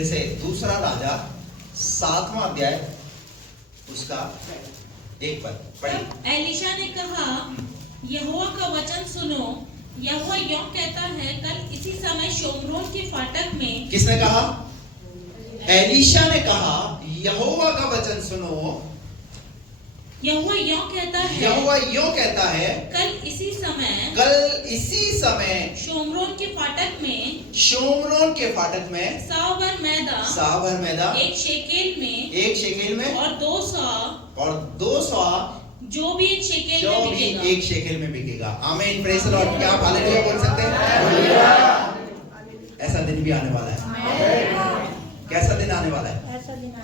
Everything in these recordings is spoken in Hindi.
जैसे दूसरा राजा 7वां अध्याय उसका 1 पद पढ़िए। तब एलीशा ने कहा, यहोवा का वचन सुनो। यहोवा यों कहता है, कल इसी समय शोम्रोन के फाटक में। किसने कहा? एलीशा ने कहा, यहोवा का वचन सुनो। यहोवा यों कहता है, यहोवा यों कहता है, कल इसी समय शोम्रोन के फाटक में, शोम्रोन के फाटक में सावर मैदा एक शेकेल में और 200 जो भी एक शेकेल में बिकेगा। आमीन, प्रेज़ द लॉर्ड। क्या आप हालेलुया बोल सकते हैं? ऐसा दिन भी आने वाला है। कैसा दिन आने वाला है?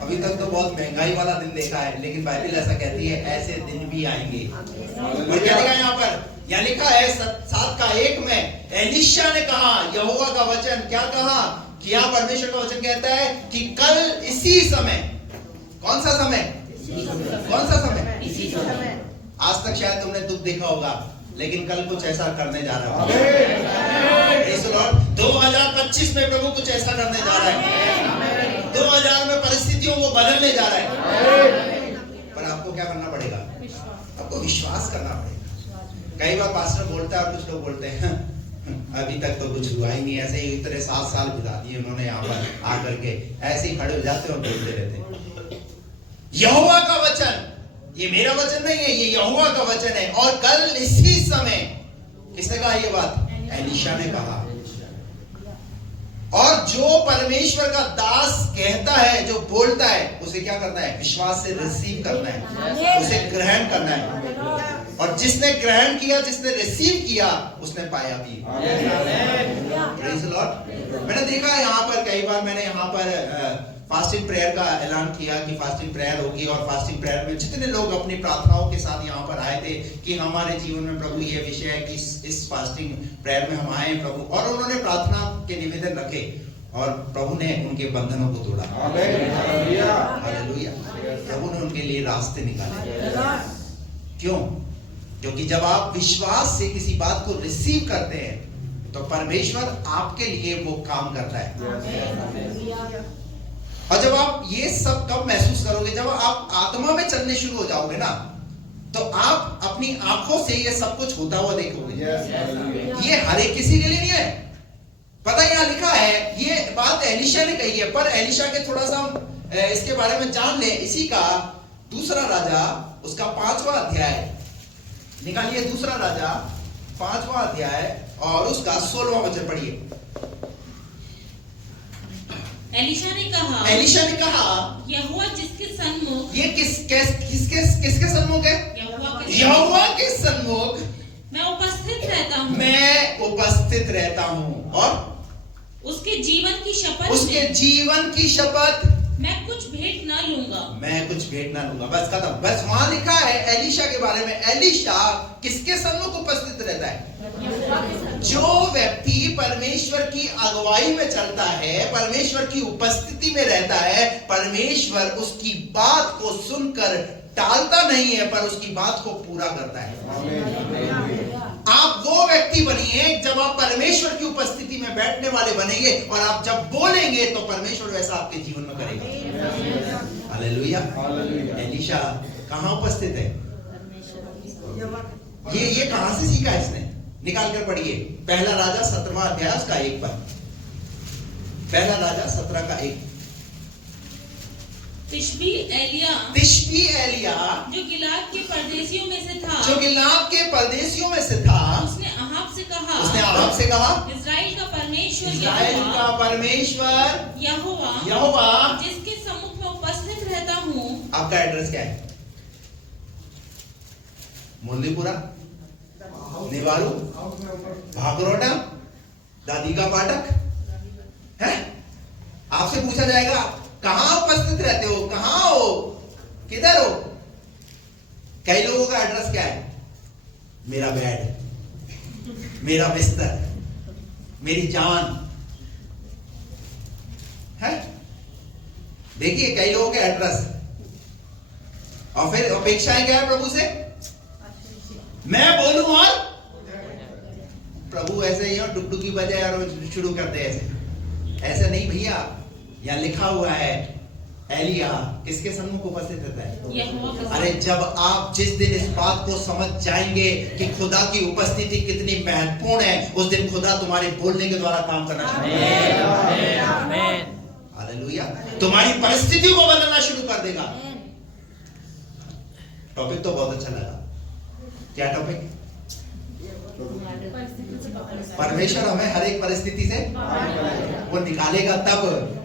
अभी तक तो बहुत महंगाई वाला दिन देखा है, लेकिन बाइबल ऐसा कहती है ऐसे दिन भी आएंगे। और क्या लिखा है यहाँ पर? यहाँ लिखा है 7:1 में एलीशा ने कहा, यहोवा का वचन क्या कहा कि यहाँ परमेश्वर का वचन कहता है कि कल इसी समय। कौन सा समय? कौन सा समय? इसी समय। आज तक शायद तुमने दुख देखा होगा, लेकिन कल कुछ ऐसा करने जा रहा है। 2025 में प्रभु कुछ ऐसा करने जा रहा है। 2000 में परिस्थितियों को बदलने जा रहा है। पर आपको क्या करना पड़ेगा? आपको विश्वास करना पड़ेगा। कई बार पास्टर बोलता है और कुछ लोग बोलते हैं अभी तक तो कुछ हुआ ही नहीं, ऐसे ही इतने 7 साल बिता दिए उन्होंने यहाँ पर आकर के, ऐसे ही खड़े हो जाते और बोलते रहते। यहोवा का वचन, ये मेरा वचन नहीं है, ये यहोवा का वचन है। और कल इसी समय, किसने कहा ये बात? एलीशा ने कहा। और जो परमेश्वर का दास कहता है, जो बोलता है, उसे क्या करना है? विश्वास से रिसीव करना है, उसे ग्रहण करना है। और जिसने ग्रहण किया, जिसने रिसीव किया, उसने पाया भी। Praise the Lord. मैंने देखा है यहाँ पर, कई बार मैंने यहाँ पर फास्टिंग प्रेयर का ऐलान किया कि फास्टिंग प्रेयर होगी, और फास्टिंग प्रेयर में जितने लोग अपनी प्रार्थनाओं के साथ यहाँ पर आए थे कि हमारे जीवन में प्रभु ये विषय है कि इस फास्टिंग प्रेयर में हम आए प्रभु, और उन्होंने प्रार्थना के निवेदन रखे और प्रभु ने उनके बंधनों को तोड़ा। हालेलुया। प्रभु ने उनके लिए रास्ते निकाले। क्यों? क्योंकि जब आप विश्वास से किसी बात को रिसीव करते हैं तो परमेश्वर आपके लिए वो काम करता है। और जब आप ये सब कब महसूस करोगे? जब आप आत्मा में चलने शुरू हो जाओगे ना, तो आप अपनी आंखों से ये सब कुछ होता हुआ देखोगे। ये हर एक किसी के लिए नहीं है। पता यहाँ लिखा है, ये बात एलीशा ने कही है, पर एलीशा के थोड़ा सा इसके बारे में जान ले। इसी का दूसरा राजा उसका 5वां अध्याय निकालिए। दूसरा राजा 5वां अध्याय और उसका 16वां वचन पढ़िए। एलीशा ने कहा, यहोवा जिसके सन्मुख, ये किसके सन्मुख है? यहोवा के सन्मुख मैं उपस्थित रहता हूँ और उसके जीवन की शपथ मैं कुछ भेंट ना लूंगा। बस खत्म। बस वहां लिखा है एलीशा के बारे में। एलीशा किसके सन्मुख उपस्थित रहता है? जो व्यक्ति परमेश्वर की अगुवाई में चलता है, परमेश्वर की उपस्थिति में रहता है, परमेश्वर उसकी बात को सुनकर टालता नहीं है, पर उसकी बात को पूरा करता है। आप वो व्यक्ति बनिए जब आप परमेश्वर की उपस्थिति में बैठने वाले बनेंगे, और आप जब बोलेंगे तो परमेश्वर वैसा आपके जीवन में करेगा। हालेलुया। एलीशा कहाँ उपस्थित है? ये कहां से सीखा इसने? निकाल कर पढ़िए। पहला राजा 17वां अध्याय उसका 1 पद। पहला राजा 17 का 1। तिशबी एलिया जो गिलाद के परदेशियों में से था, उसने अहाब से कहा, इस्राएल का परमेश्वर यहोवा जिसके सम्मुख में उपस्थित रहता हूँ। आपका एड्रेस क्या है? मुरलीपुरा, निवारू, भागरोटा, दादी का फाटक है। आपसे पूछा जाएगा कहां उपस्थित रहते हो, कहां हो, किधर हो? कई लोगों का एड्रेस क्या है? मेरा बेड, मेरा बिस्तर, मेरी जान है। देखिए कई लोगों के एड्रेस, और फिर अपेक्षाएं क्या है प्रभु से? मैं बोलूं और प्रभु ऐसे ही और डुगडुगी बजाए और शुरू करते ऐसे नहीं भैया। यहाँ लिखा हुआ है एलिया किसके सन्मुख उपस्थित रहता है? यहोवा के अरे जब आप जिस दिन इस बात को समझ जाएंगे कि खुदा की उपस्थिति कितनी महत्वपूर्ण है, उस दिन खुदा तुम्हारे बोलने के द्वारा काम करना शुरू कर देगा। हालेलुया। तुम्हारी परिस्थितियों को बदलना शुरू कर देगा। टॉपिक तो बहुत अच्छा लगा। क्या टॉपिक? परमेश्वर हमें हर एक परिस्थिति से वो निकालेगा तब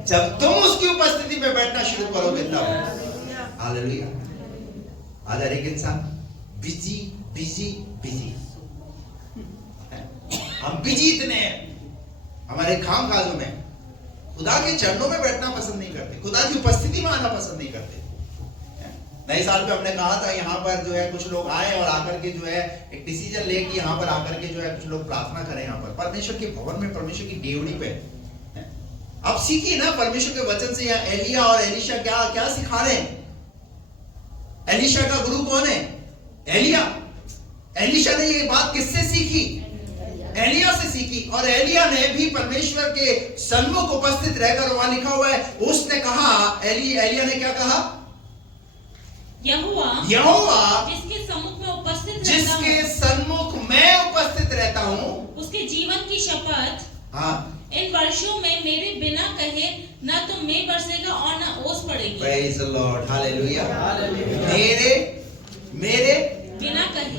जब तुम उसकी उपस्थिति में बैठना शुरू करोगे तब। हालेलुया। आज हर एक इंसान बिजी बिजी बिजी, हम बिजी इतने हैं हमारे काम काजों में, खुदा के चरणों में बैठना पसंद नहीं करते, खुदा की उपस्थिति में आना पसंद नहीं करते। नए साल पे हमने कहा था यहाँ पर जो है कुछ लोग आए और आकर के जो है एक डिसीजन ले कि यहाँ पर आकर के जो है कुछ लोग प्रार्थना करें यहाँ पर परमेश्वर के भवन में, परमेश्वर की डेवड़ी पे। अब सीखिए ना परमेश्वर के वचन से। यहाँ एलिया और एलीशा क्या क्या सिखा रहे हैं? एलीशा का गुरु कौन है? एलिया। एलीशा ने ये बात किससे सीखी? एलिया से सीखी। और एलिया ने भी परमेश्वर के सन्मुख उपस्थित रहकर, वहां लिखा हुआ है, उसने कहा, एलिया ने क्या कहा? यहोवा जिसके सन्मुख में उपस्थित जिसके सन्मुख में उपस्थित रहता हूँ, उसके जीवन की शपथ, हाँ, इन वर्षों में मेरे बिना कहे ना तो मैं बरसेगा और ना ओस पड़ेगी। Praise the Lord. हालेलुया। मेरे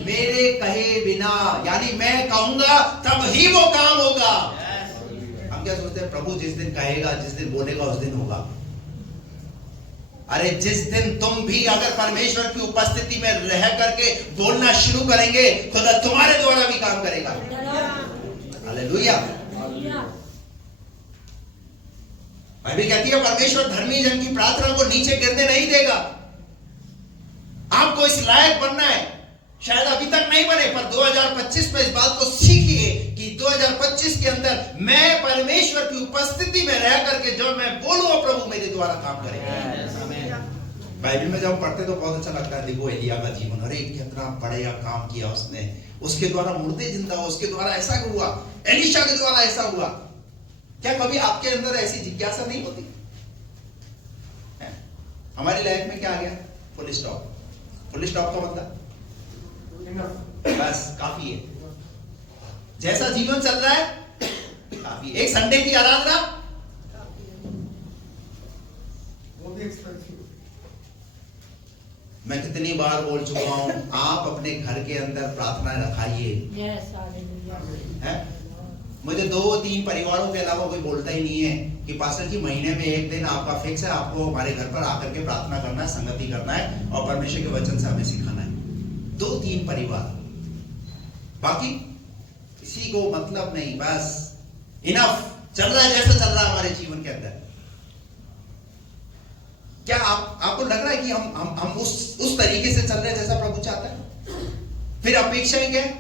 मेरे कहे बिना, यानी मैं कहूंगा तब ही वो काम होगा। हम क्या सोचते हैं? प्रभु जिस दिन कहेगा, जिस दिन बोलेगा, उस दिन होगा। अरे जिस दिन तुम भी अगर परमेश्वर की उपस्थिति में रह करके बोलना शुरू करेंगे, खुदा तुम्हारे द्वारा भी काम करेगा। हालेलुया। बाइबल कहती है परमेश्वर धर्मी जन की प्रार्थना को नीचे गिरने नहीं देगा। आपको इस लायक बनना है, शायद अभी तक नहीं बने, पर 2025 में इस बात को सीखिए कि 2025 के अंदर मैं परमेश्वर की उपस्थिति में रह करके जो मैं बोलूं, प्रभु मेरे द्वारा काम करेगा। बाइबल में जब पढ़ते तो बहुत अच्छा लगता है। देखो एलिया का जीवन, अरे कितना बड़ा काम किया उसने, उसके द्वारा मुर्दे जिंदा हुआ, उसके द्वारा ऐसा हुआ, एलीशा के द्वारा ऐसा हुआ। क्या कभी आपके अंदर ऐसी जिज्ञासा नहीं होती? हमारी लाइफ में क्या आ गया? Full stop. फुल स्टॉप का मतलब बस काफी है। जैसा जीवन चल रहा है काफी। एक संडे की आराधना, मैं कितनी बार बोल चुका हूं, आप अपने घर के अंदर प्रार्थना रखाइए। मुझे 2-3 परिवारों के अलावा कोई बोलता ही नहीं है कि पास्टर जी महीने में एक दिन आपका फिक्स है, आपको हमारे घर पर आकर के प्रार्थना करना है, संगति करना है और परमेश्वर के वचन से हमें सिखाना है। 2-3 परिवार, बाकी किसी को मतलब नहीं, बस इनफ। चल रहा है जैसा चल रहा है हमारे जीवन के अंदर। क्या आपको लग रहा है कि हम उस तरीके से चल रहे हैं जैसा प्रभु चाहता है? फिर अपेक्षाएं क्या है?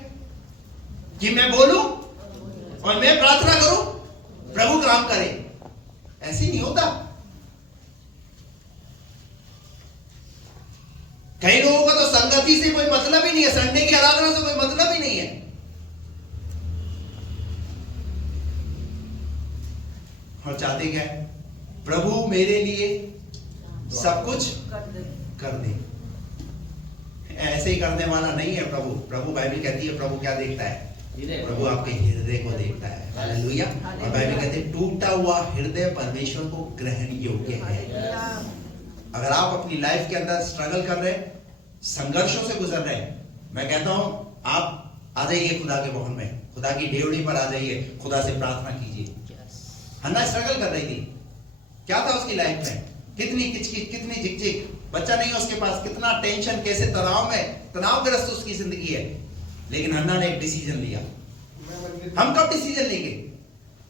कि मैं बोलूं और मैं प्रार्थना करूं, प्रभु काम करे। ऐसे नहीं होता। कई लोगों का तो संगति से कोई मतलब ही नहीं है, संडे की आराधना से कोई मतलब ही नहीं है। और चाहते क्या है? प्रभु मेरे लिए सब कुछ कर दे। ऐसे ही करने वाला नहीं है प्रभु। प्रभु बाइबल कहती है, प्रभु क्या देखता है? प्रभु आपके हृदय को देखता है। हालेलुया। और बाइबल कहते हैं टूटा हुआ हृदय परमेश्वर को ग्रहण योग्य है। अगर आप अपनी लाइफ के अंदर स्ट्रगल कर रहे हैं, संघर्षों से गुजर रहे हैं, मैं कहता हूं आप आ जाइए खुदा के भवन में, खुदा की डेवड़ी पर आ जाइए, खुदा से प्रार्थना कीजिए। हन्ना स्ट्रगल कर रही थी, क्या था उसकी लाइफ में? कितनी किचकिच, कितनी झिकझिक, बच्चा नहीं है उसके पास, कितना टेंशन, कैसे तनाव में, तनावग्रस्त उसकी जिंदगी है। लेकिन हन्ना ने एक डिसीजन लिया। हम कब डिसीजन लेंगे?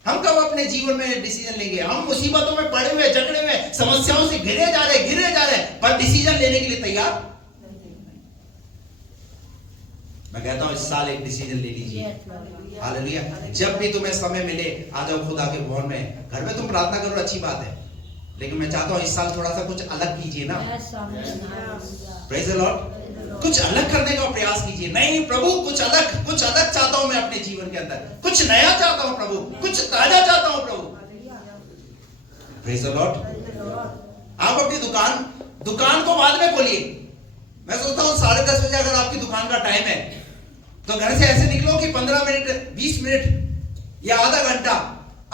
हम कब अपने जीवन में डिसीजन लेंगे? हम मुसीबतों में पड़े हुए, जकड़े हुए, समस्याओं से घिरे जा रहे, पर डिसीजन लेने के लिए तैयार। मैं कहता हूं इस साल एक डिसीजन ले लीजिए। हालेलुया। जब भी तुम्हें समय मिले आ जाओ खुदा के भवन में। घर में तुम प्रार्थना करो, अच्छी बात है, लेकिन मैं चाहता हूं इस साल थोड़ा सा कुछ अलग कीजिए ना। Praise the Lord. कुछ अलग करने का प्रयास कीजिए। नहीं प्रभु, कुछ अलग चाहता हूं मैं अपने जीवन के अंदर, कुछ नया चाहता हूं प्रभु, कुछ ताजा चाहता हूं प्रभु। Praise the Lord. आप अपनी दुकान को बाद में खोलिए। मैं सोचता हूं 10:30 बजे अगर आपकी दुकान का टाइम है तो घर से ऐसे निकलो कि 15 मिनट 20 मिनट या आधा घंटा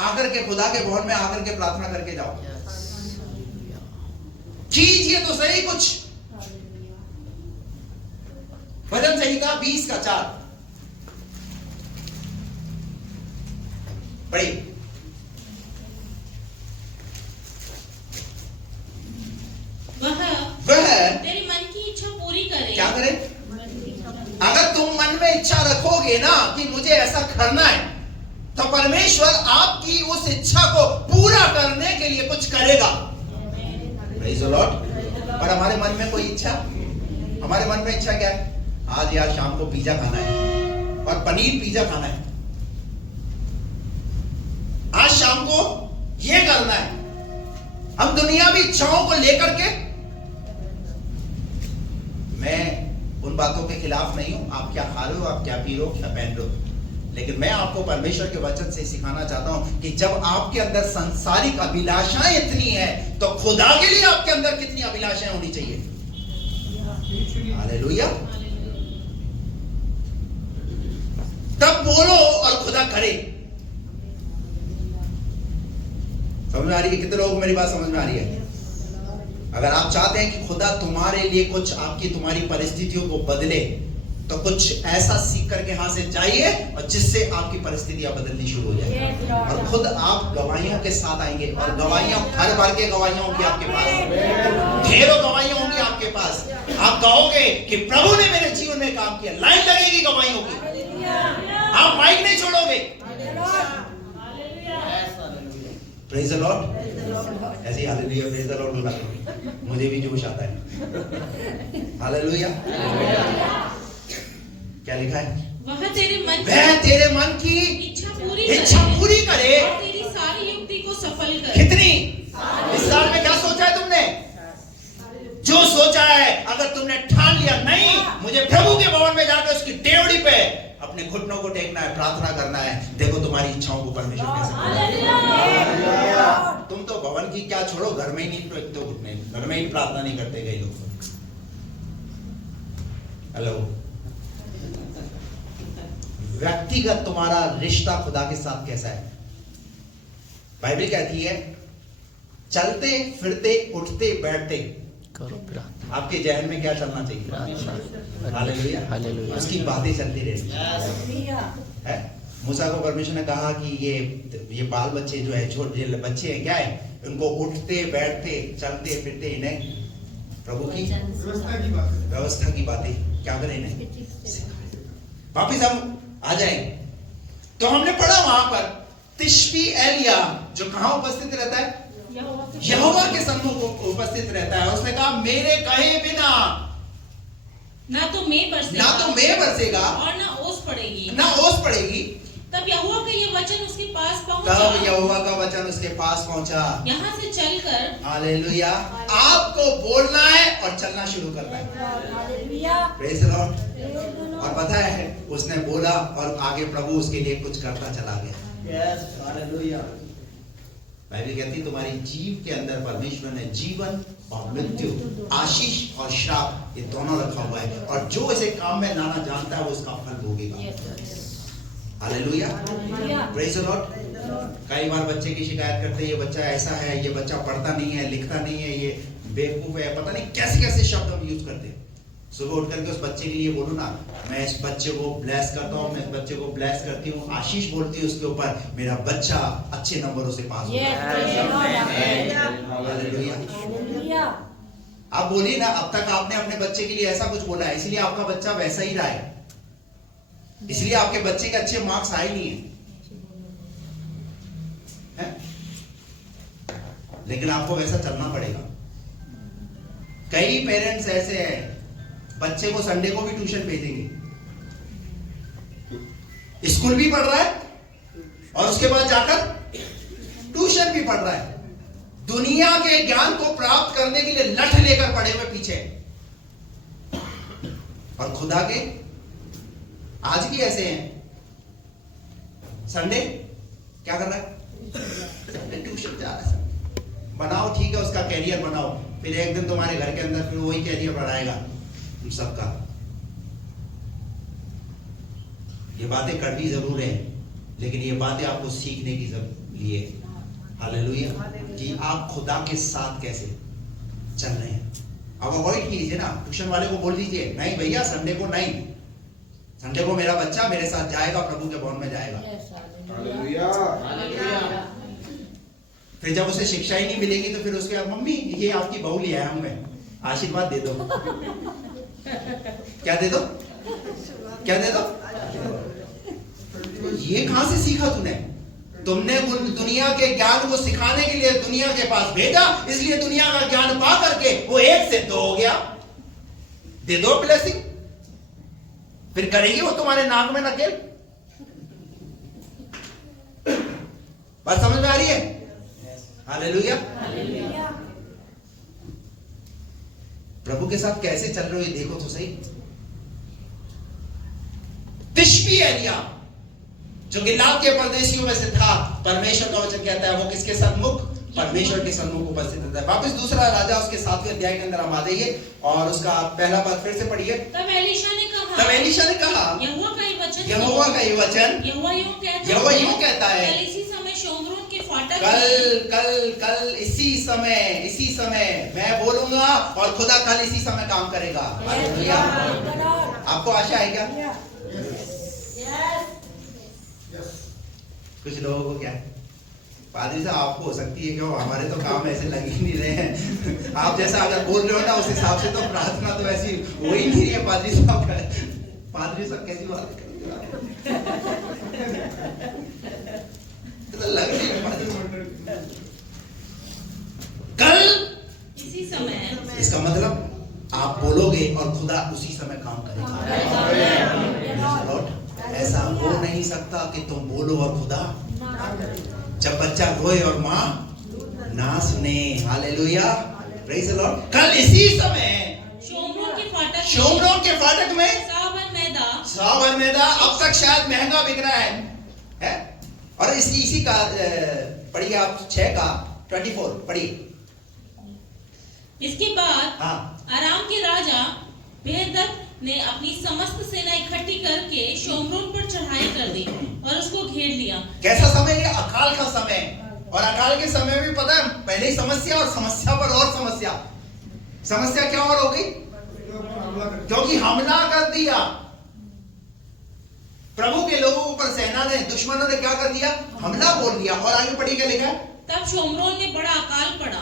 आकर के खुदा के भवन में आकर के प्रार्थना करके जाओ। कीजिए तो सही कुछ। भजन संहिता 20:4 पढ़िए। वह तेरे मन की इच्छा पूरी करे। क्या करे? अगर तुम मन में इच्छा रखोगे ना कि मुझे ऐसा करना है, तो परमेश्वर आपकी उस इच्छा को पूरा करने के लिए कुछ करेगा। Praise the Lord. और हमारे मन में कोई इच्छा, हमारे मन में इच्छा क्या है? आज यार शाम को पिज्जा खाना है और पनीर पिज्जा खाना है, आज शाम को ये करना है। हम दुनियावी इच्छाओं को लेकर के, मैं उन बातों के खिलाफ नहीं हूं, आप क्या खा रहे हो, आप क्या पी रहे हो, क्या पहन रहे हो, लेकिन मैं आपको परमेश्वर के वचन से सिखाना चाहता हूं कि जब आपके अंदर सांसारिक अभिलाषाएं इतनी है तो खुदा के लिए आपके अंदर कितनी अभिलाषाएं होनी चाहिए। हालेलुया। तब बोलो और खुदा करे। समझ में आ रही है? कितने लोगों को मेरी बात समझ में आ रही है? अगर आप चाहते हैं कि खुदा तुम्हारे लिए कुछ तुम्हारी परिस्थितियों को बदले, तो कुछ ऐसा सीख करके यहां से जाइए और जिससे आपकी परिस्थितियां बदलनी शुरू हो जाए और खुद आप गवाहियों के साथ आएंगे। और गवाहियां भर भर के गवाहियां होंगी आपके पास, ढेरों गवाहियां होंगी आपके पास। आप कहोगे कि प्रभु ने मेरे जीवन में काम किया। लाइन लगेगी गवाहियों की, आप माइक नहीं छोड़ोगे। Praise the Lord. ऐसे हालेलुया प्रेज़ द लॉर्ड बोला करो, मुझे भी जोश आता है। हालेलुया। क्या लिखा है? वह तेरे मन की इच्छा पूरी करे और तेरी सारी युक्ति को सफल करे। कितनी? इस साल में क्या सोचा है तुमने? जो सोचा है, अगर तुमने ठान लिया नहीं मुझे प्रभु के भवन में जाकर उसकी डेवड़ी पे अपने घुटनों को टेकना है, प्रार्थना करना है, देखो तुम्हारी इच्छाओं को परमेश्वर कैसे। तुम तो भवन की क्या छोड़ो, घर में ही नहीं टेकते घुटने, घर में ही प्रार्थना नहीं करते कई लोग। हेलो। व्यक्तिगत तुम्हारा रिश्ता खुदा के साथ कैसा है? बाइबल कहती है चलते फिरते उठते बैठते आपके जहन में क्या चलना चाहिए? Hallelujah, hallelujah. उसकी बातें चलती रहती है। मूसा को परमेश्वर ने कहा कि ये बाल बच्चे जो है, छोटे बच्चे हैं, क्या है, उनको उठते बैठते चलते फिरते इन्हें प्रभु की व्यवस्था की बातें क्या करें, इन्हें वापिस हम आ जाए। तो हमने पढ़ा वहां पर तिशबी एलिया जो कहां उपस्थित रहता है? यहोवा के सम्मुख उपस्थित रहता है। उसने कहा मेरे कहे बिना ना तो मैं बरसेगा और ना ओस पड़ेगी। तब यहोवा का ये वचन उसके पास पहुंचा। यहाँ से चलकर, हालेलुया, आपको बोलना है और चलना शुरू करना है। Praise the Lord. और पता है उसने बोला और आगे प्रभु उसके लिए कुछ करता चला गया। हालेलुया। बाइबल कहती तुम्हारी जीव के अंदर परमेश्वर ने जीवन और मृत्यु, आशीष और श्राप, ये दोनों रखा हुआ है, और जो इसे काम में लाना जानता है वो उसका फल भोगेगा। Hallelujah, praise the lord. कई बार बच्चे की शिकायत करते हैं ये बच्चा ऐसा है, ये बच्चा पढ़ता नहीं है, लिखता नहीं है, ये बेवकूफ है, पता नहीं कैसे कैसे शब्द हम यूज करते हैं। सुबह उठ करके उस बच्चे के लिए बोलो ना, मैं इस बच्चे को ब्लेस करता हूँ, मैं इस बच्चे को ब्लेस करती हूँ, आशीष बोलती हूँ उसके ऊपर, मेरा बच्चा अच्छे नंबरों से पास होगा। हालेलुया। आप बोलिए ना, अब तक आपने अपने बच्चे के लिए ऐसा कुछ बोला है, इसलिए आपका बच्चा वैसा ही रहा है, इसलिए आपके बच्चे के अच्छे मार्क्स आए नहीं है? लेकिन आपको वैसा चलना पड़ेगा। कई पेरेंट्स ऐसे हैं, बच्चे को संडे को भी ट्यूशन भेजेंगे, स्कूल भी पढ़ रहा है और उसके बाद जाकर ट्यूशन भी पढ़ रहा है, दुनिया के ज्ञान को प्राप्त करने के लिए लठ लेकर पड़े हुए पीछे। और खुदा के आज भी ऐसे हैं, संडे क्या कर रहा है? संडे ट्यूशन जा रहा है। बनाओ, ठीक है, उसका कैरियर बनाओ, फिर एक दिन तुम्हारे घर के अंदर फिर वही कैरियर बनाएगा तुम सबका। ये बातें कड़वी जरूर है, लेकिन ये बातें आपको सीखने की लिए, हालेलुया, कि आप खुदा के साथ कैसे चल रहे हैं। अब अवॉइड कीजिए ना, ट्यूशन वाले को बोल दीजिए नहीं भैया संडे को नहीं, संडे को मेरा बच्चा मेरे साथ जाएगा, प्रभु के भवन में जाएगा। फिर जब उसे शिक्षा ही नहीं मिलेगी तो फिर उसके बाद मम्मी ये आपकी बहू ले आया हूं मैं, आशीर्वाद दे दो। क्या दे दो, क्या दे दो? ये कहां से सीखा तूने? तुमने दुनिया के ज्ञान को सिखाने के लिए दुनिया के पास भेजा, इसलिए दुनिया का ज्ञान पा करके वो 1 से 2 हो गया। दे दो ब्लेसिंग, फिर करेगी वो तुम्हारे नाक में नकेल। बात समझ में आ रही है? हालेलुया। प्रभु के साथ कैसे चल रहे हो ये देखो तो सही। तिशबी एलिया जो गिलाद के परदेशियों में से था, परमेश्वर का वचन कहता है वो किसके सन्मुख? परमेश्वर के सन्मुख उपस्थित रहता है। वापस दूसरा राजा उसके 7वें अध्याय के अंदर हम आ जाइए और उसका पहला पद फिर से पढ़िए। तब एलीशा ने कहा यहोवा का ही वचन यहोवा यूं कहता है कल इसी समय शोम्रोन के फाटक कल इसी समय मैं बोलूंगा और खुदा कल इसी समय काम करेगा। हालेलुया। आपको आशा है क्या? कुछ लोगों को क्या है, पादरी साहब आपको हो सकती है क्यों, हमारे तो काम ऐसे लग ही नहीं रहे हैं। आप जैसा अगर बोल रहे हो ना उस हिसाब से तो प्रार्थना तो ऐसी हो ही नहीं है। पादरी साहब कैसी बात तो लग रही है। कल इसी समय, इसका मतलब आप बोलोगे और खुदा उसी समय काम करेगा। ऐसा हो नहीं सकता कि तुम बोलो और खुदा, जब बच्चा रोए और माँ ना सुने। Hallelujah, praise the Lord. कल इसी समय शोम्रोन के फाटक में सावन मैदा अब तक शायद महंगा बिक रहा है? और इसी का पढ़िए आप 6 का 24 पढ़िए। इसके बाद आराम के राजा बेहदद ने अपनी समस्त सेना इकट्ठी करके शोम्रोन पर चढ़ाई कर दी और उसको घेर लिया। कैसा समय है? अकाल का समय। और अकाल के समय में पता है पहले ही समस्या और समस्या पर और समस्या। समस्या क्या और हो गई? क्योंकि हमला कर दिया प्रभु के लोगों के ऊपर, सेना ने, दुश्मनों ने क्या कर दिया? हमला बोल दिया। और आगे पढ़िए क्या लिखा है? तब शोम्रोन में बड़ा अकाल पड़ा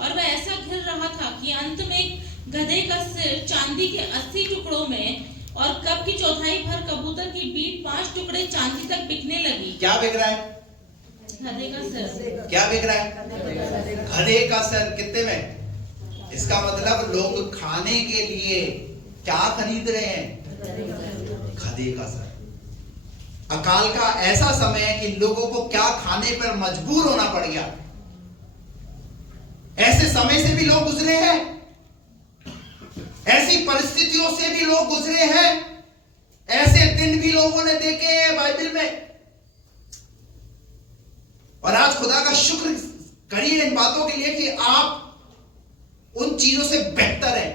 और वह ऐसा घिर रहा था कि अंत में गधे का सिर चांदी के 80 टुकड़ों में और कब की चौथाई भर कबूतर की बीट 5 टुकड़े चांदी तक बिकने लगी। क्या बिक रहा है? गधे का सिर। क्या बिक रहा है? गधे का सिर। कितने में? इसका मतलब लोग खाने के लिए क्या खरीद रहे हैं? गधे का सिर। अकाल का ऐसा समय है कि लोगों को क्या खाने पर मजबूर होना पड़ गया। ऐसे समय से भी लोग गुजरे हैं, ऐसी परिस्थितियों से भी लोग गुजरे हैं, ऐसे दिन भी लोगों ने देखे हैं बाइबल में। और आज खुदा का शुक्र करिए इन बातों के लिए कि आप उन चीजों से बेहतर हैं,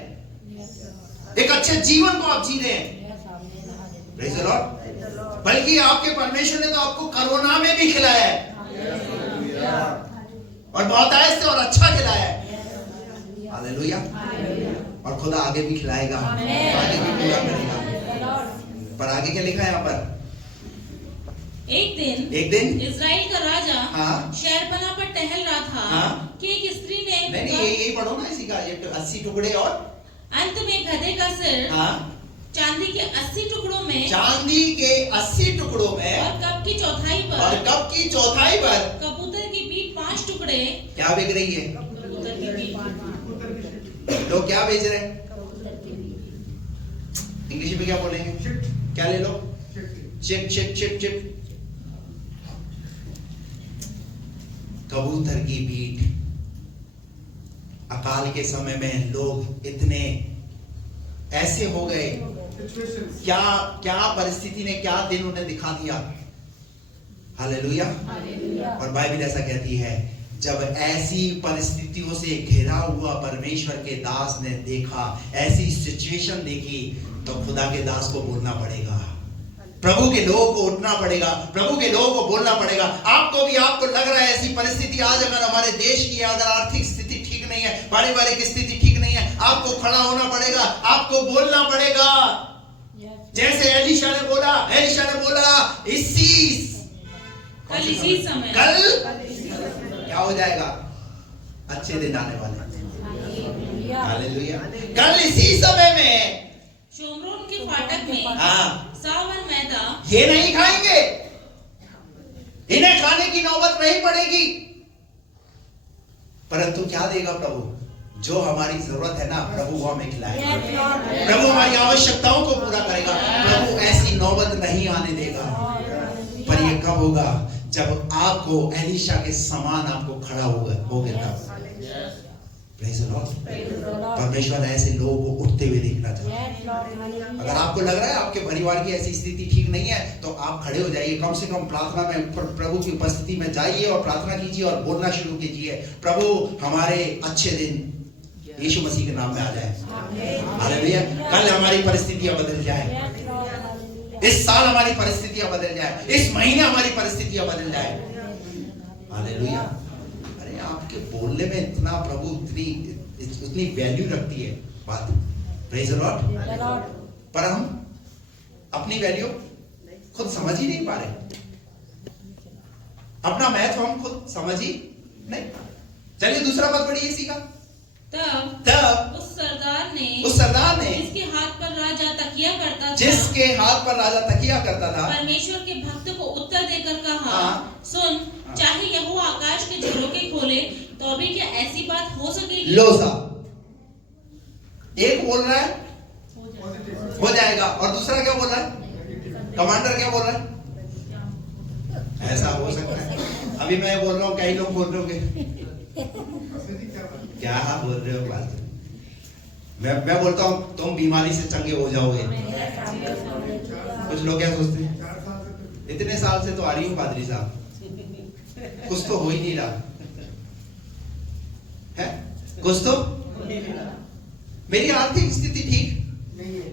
एक अच्छे जीवन को आप जी रहे हैं। Praise the Lord. बल्कि आपके परमेश्वर ने तो आपको कोरोना में भी खिलाया है और बहुत आयत से और अच्छा खिलाया है। हालेलुया। और खुदा आगे भी खिलाएगा, आगे भी पूरा करेगा। पर आगे क्या लिखा है यहाँ पर? एक दिन इजराइल का राजा शहरपनाह पर टहल रहा था कि एक स्त्री ने नहीं यही पढ़ो ना इसी का, ये 80 टुकड़े और अंत में गधे का सिर चांदी के 80 टुकड़ों में, चांदी के 80 टुकड़ों में और कब की चौथाई पर कबूतर की बीट 5 टुकड़े। क्या बिक रही है? कबूतर की बीट। लोग क्या बेच रहे हैं? इंग्लिश में क्या बोलेंगे? क्या ले लो? चिप। कबूतर की बीट। अकाल के समय में लोग इतने ऐसे हो गए, क्या परिस्थिति ने, क्या दिन उन्हें दिखा दिया। हालेलुया। और बाइबल ऐसा कहती है जब ऐसी परिस्थितियों से घिरा हुआ परमेश्वर के दास ने देखा, ऐसी सिचुएशन देखी, तो खुदा के दास को बोलना पड़ेगा, प्रभु के लोगों को उठना पड़ेगा, प्रभु के लोगों को बोलना पड़ेगा। आपको लग रहा है ऐसी परिस्थिति आज अगर हमारे देश की, अगर आर्थिक स्थिति ठीक नहीं है, पारिवारिक स्थिति ठीक नहीं है, आपको खड़ा होना पड़ेगा, आपको बोलना पड़ेगा। जैसे एलीशा ने बोला इसी समय कल क्या हो जाएगा, अच्छे दिन आने वाले। हालेलुया। कल इसी समय में शोमरोन के फाटक में सावन मैदा ये नहीं खाएंगे, इन्हें खाने की नौबत नहीं पड़ेगी। परंतु क्या देगा प्रभु? जो हमारी जरूरत है ना, प्रभु वो हमें खिलाएगा, प्रभु हमारी आवश्यकताओं को पूरा करेगा, प्रभु ऐसी नौबत नहीं आने देगा। पर ये कब होगा? जब आपको एलीशा के समान आपको खड़ा होगे तब। Praise the Lord. परमेश्वर ऐसे लोगों को उठते हुए देखना चाहता है। अगर आपको लग रहा है आपके परिवार की ऐसी स्थिति ठीक नहीं है, तो आप खड़े हो जाइए, कम से कम प्रार्थना में प्रभु की उपस्थिति में जाइए और प्रार्थना कीजिए और बोलना शुरू कीजिए, प्रभु हमारे अच्छे दिन यीशु मसीह के नाम में आ जाए। हालेलुया। कल हमारी परिस्थितियां बदल जाए, इस साल हमारी परिस्थितियां बदल जाए, इस महीने हमारी परिस्थितियां बदल जाए। हालेलुया। अरे आपके बोलने में इतना प्रभु उतनी वैल्यू रखती है बात। Praise the Lord. पर हम अपनी वैल्यू खुद समझ ही नहीं पा रहे, अपना महत्व हम खुद समझ ही नहीं। चलिए दूसरा पद पढ़िए इसी का। तब उस सरदार ने जिसके हाथ पर राजा तकिया करता था परमेश्वर के भक्त को उत्तर देकर कहा, सुन, चाहे यहोवा आकाश के झरोखे खोले तो भी क्या ऐसी बात हो सकेगी? लो साहब, एक बोल रहा है हो जाएगा, और दूसरा क्या बोल रहा है? कमांडर क्या बोल रहा है? ऐसा हो सकता है। अभी मैं बोल रहा हूँ, कई लोग बोल रहे होंगे क्या बोल रहे हो बात? मैं बोलता हूँ तुम बीमारी से चंगे हो जाओगे। कुछ लोग क्या सोचते हैं, इतने साल से तो आ रही हूँ पादरी साहब, कुछ तो हो ही नहीं रहा है, कुछ तो मेरी आर्थिक स्थिति ठीक नहीं है।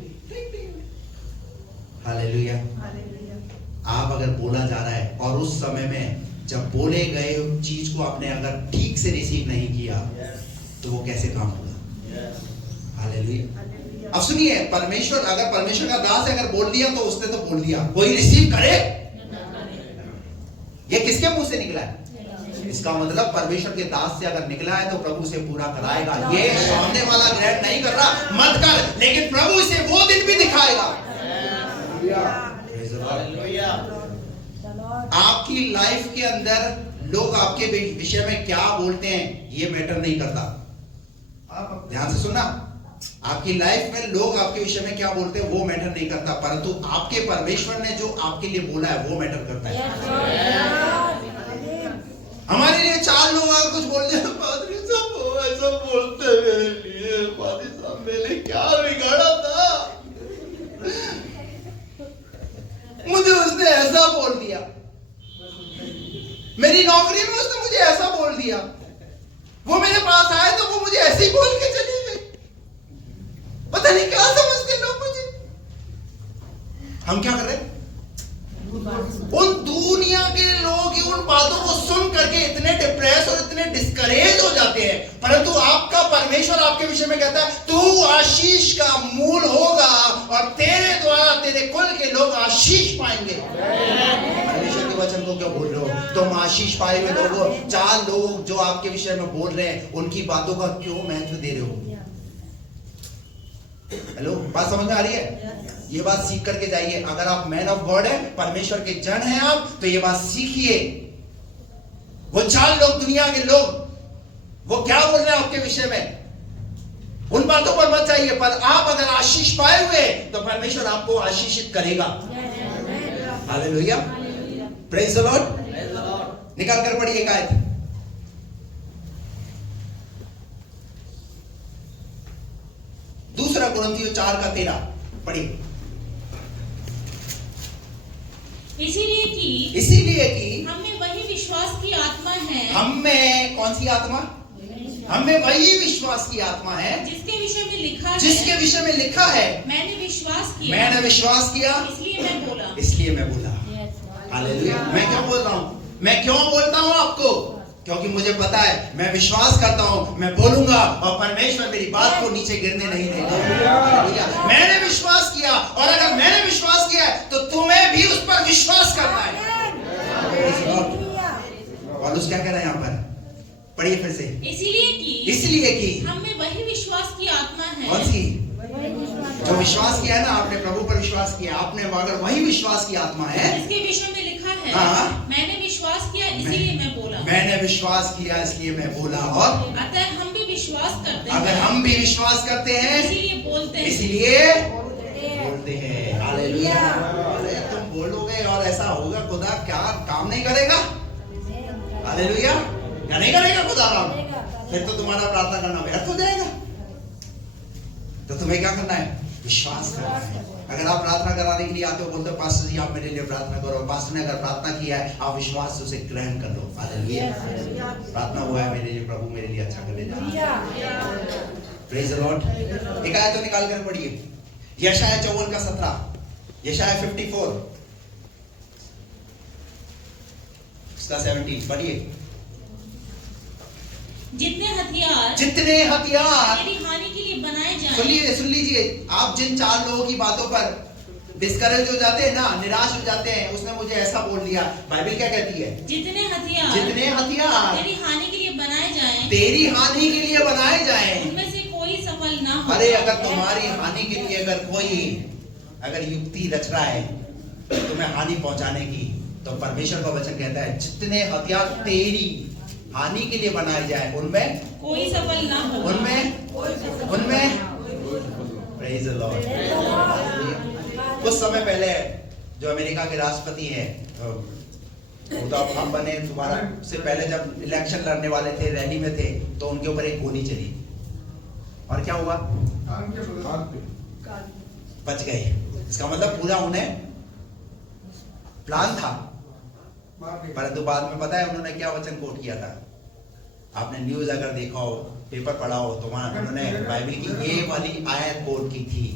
हालेलुया। आप अगर बोला जा रहा है और उस समय में जब बोले गए चीज को आपने अगर ठीक से रिसीव नहीं किया, तो वो कैसे काम होगा? हालेलुया। अब सुनिए, परमेश्वर अगर परमेश्वर का दास है, अगर बोल दिया तो उसने तो बोल दिया, कोई रिसीव करे। ये किसके मुंह से निकला है? इसका मतलब परमेश्वर के दास से अगर निकला है तो प्रभु उसे पूरा कराएगा। ये सामने वाला ग्रहण नहीं कर रहा, मत कर, लेकिन प्रभु इसे वो दिन भी दिखाएगा। आपकी लाइफ के अंदर लोग आपके विषय में क्या बोलते हैं ये मैटर नहीं करता। ध्यान से सुनना, आपकी लाइफ में लोग आपके विषय में क्या बोलते हैं वो मैटर नहीं करता, परंतु आपके परमेश्वर ने जो आपके लिए बोला है वो मैटर करता है। हमारे लिए चार लोग अगर कुछ बोलते हैं, पादरी साहब ऐसा बोलते मेरे लिए, पादरी साहब मैंने क्या बिगाड़ा था, मुझे उसने ऐसा बोल दिया, मेरी नौकरी में उसने मुझे ऐसा बोल दिया, वो मेरे पास आए तो वो मुझे ऐसे ही बोल के चली गई। पता नहीं क्या समझते लोग मुझे। हम क्या कर रहे हैं? उन दुनिया के लोग की उन बातों को सुन करके इतने डिप्रेस और इतने डिस्करेज हो जाते हैं, परंतु आपका परमेश्वर आपके विषय में कहता है तू आशीष का मूल होगा और तेरे द्वारा तेरे कुल के लोग आशीष पाएंगे। परमेश्वर के वचन को क्यों बोल रहे हो? तुम आशीष पाए हुए लोगों, चार लोग जो आपके विषय में बोल रहे हैं उनकी बातों का क्यों महत्व दे रहे हो? हेलो, बात समझ में आ रही है? ये बात सीख करके जाइए। अगर आप मैन ऑफ गॉड है, परमेश्वर के जन हैं आप, तो ये बात सीखिए। वो चार लोग, दुनिया के लोग, वो क्या बोल रहे हैं आपके विषय में, उन बातों पर मत जाइए। पर आप अगर आशीष पाए हुए तो परमेश्वर आपको आशीषित करेगा। Hallelujah, praise the Lord. निकाल कर पढ़िए एक आयत। दूसरा कुरिन्थियों 4:13 पढ़िए। इसीलिए कि हमें वही विश्वास की आत्मा है, हम में कौन सी आत्मा? हम में वही विश्वास की आत्मा है जिसके विषय में लिखा है, जिसके विषय में लिखा है मैंने विश्वास किया, मैंने विश्वास किया इसलिए मैं बोला। इसलिए मैं बोला। हालेलुया। मैं क्यों बोल रहा हूँ? मैं क्यों बोलता हूँ आपको? क्योंकि मुझे पता है, मैं विश्वास करता हूँ, मैं बोलूंगा और परमेश्वर मेरी बात को नीचे गिरने नहीं देगा। हालेलुया। मैंने विश्वास किया, और अगर मैंने विश्वास किया तो तुम्हें भी उस पर विश्वास करना है। पौलुस क्या कह रहा है यहाँ पर? पढ़िए फिर से। इसलिए कि हम में वही विश्वास की आत्मा है। कौन सी? जो विश्वास किया है ना, आपने प्रभु पर विश्वास किया, आपने अगर वही विश्वास की आत्मा है जिसके विषय में लिखा है, हाँ, मैंने विश्वास किया इसलिए मैं बोला। मैंने विश्वास किया इसलिए मैं बोला। और अतः हम भी विश्वास करते हैं, अगर हम भी विश्वास करते हैं इसीलिए बोलते हैं, इसलिए बोलते हैं। हालेलुया। अरे तुम बोलोगे और ऐसा होगा, खुदा क्या काम नहीं करेगा? हालेलुया। क्या नहीं करेगा खुदा काम? फिर तो तुम्हारा प्रार्थना करना व्यर्थ हो जाएगा। तो तुम्हें क्या करना है? विश्वास करना है। अगर आप प्रार्थना कराने के लिए आते हो, बोलते हो पास्टर जी आप मेरे लिए प्रार्थना करो, पास्टर ने अगर प्रार्थना किया है, आप विश्वास से उसे ग्रहण कर लो। हालेलुया। प्रार्थना हुआ है मेरे लिए, प्रभु मेरे लिए अच्छा कर ले। Praise the Lord. एक आयत तो निकाल कर पढ़िए, यशायाह 54 का 17, यशायाह 54 उसका 17 पढ़िए। जितने हथियार तेरी हानि के लिए बनाए जाएं। सुन लीजिए, आप जिन 4 लोगों की बातों पर डिस्करेज हो जाते हैं ना, निराश हो जाते हैं, उसने मुझे ऐसा बोल दिया। बाइबल क्या कहती है? जितने हथियार तेरी हानि के लिए बनाए जाएं, तेरी हानि के लिए बनाए जाएं, उनमें से कोई सफल ना हो। अरे अगर तुम्हारी हानि के लिए अगर कोई युक्ति रच रहा है तुम्हें हानि पहुंचाने की, तो परमेश्वर का वचन कहता है जितने हथियार तेरी हानि के लिए बनाए जाए उनमें कोई सफल ना हो। उनमें प्रेज द लॉर्ड। कुछ समय पहले जो अमेरिका के राष्ट्रपति हैं, हम बने, तुम्हारा से पहले जब इलेक्शन लड़ने वाले थे, रैली में थे, तो उनके ऊपर एक गोली चली और क्या हुआ? बच गए। इसका मतलब पूरा उन्हें प्लान था, परंतु बाद में पता है उन्होंने क्या वचन कोट किया था? आपने न्यूज अगर देखा हो, पेपर पढ़ा हो, तो वहां उन्होंने बाइबल की ये वाली आयत कोट की थी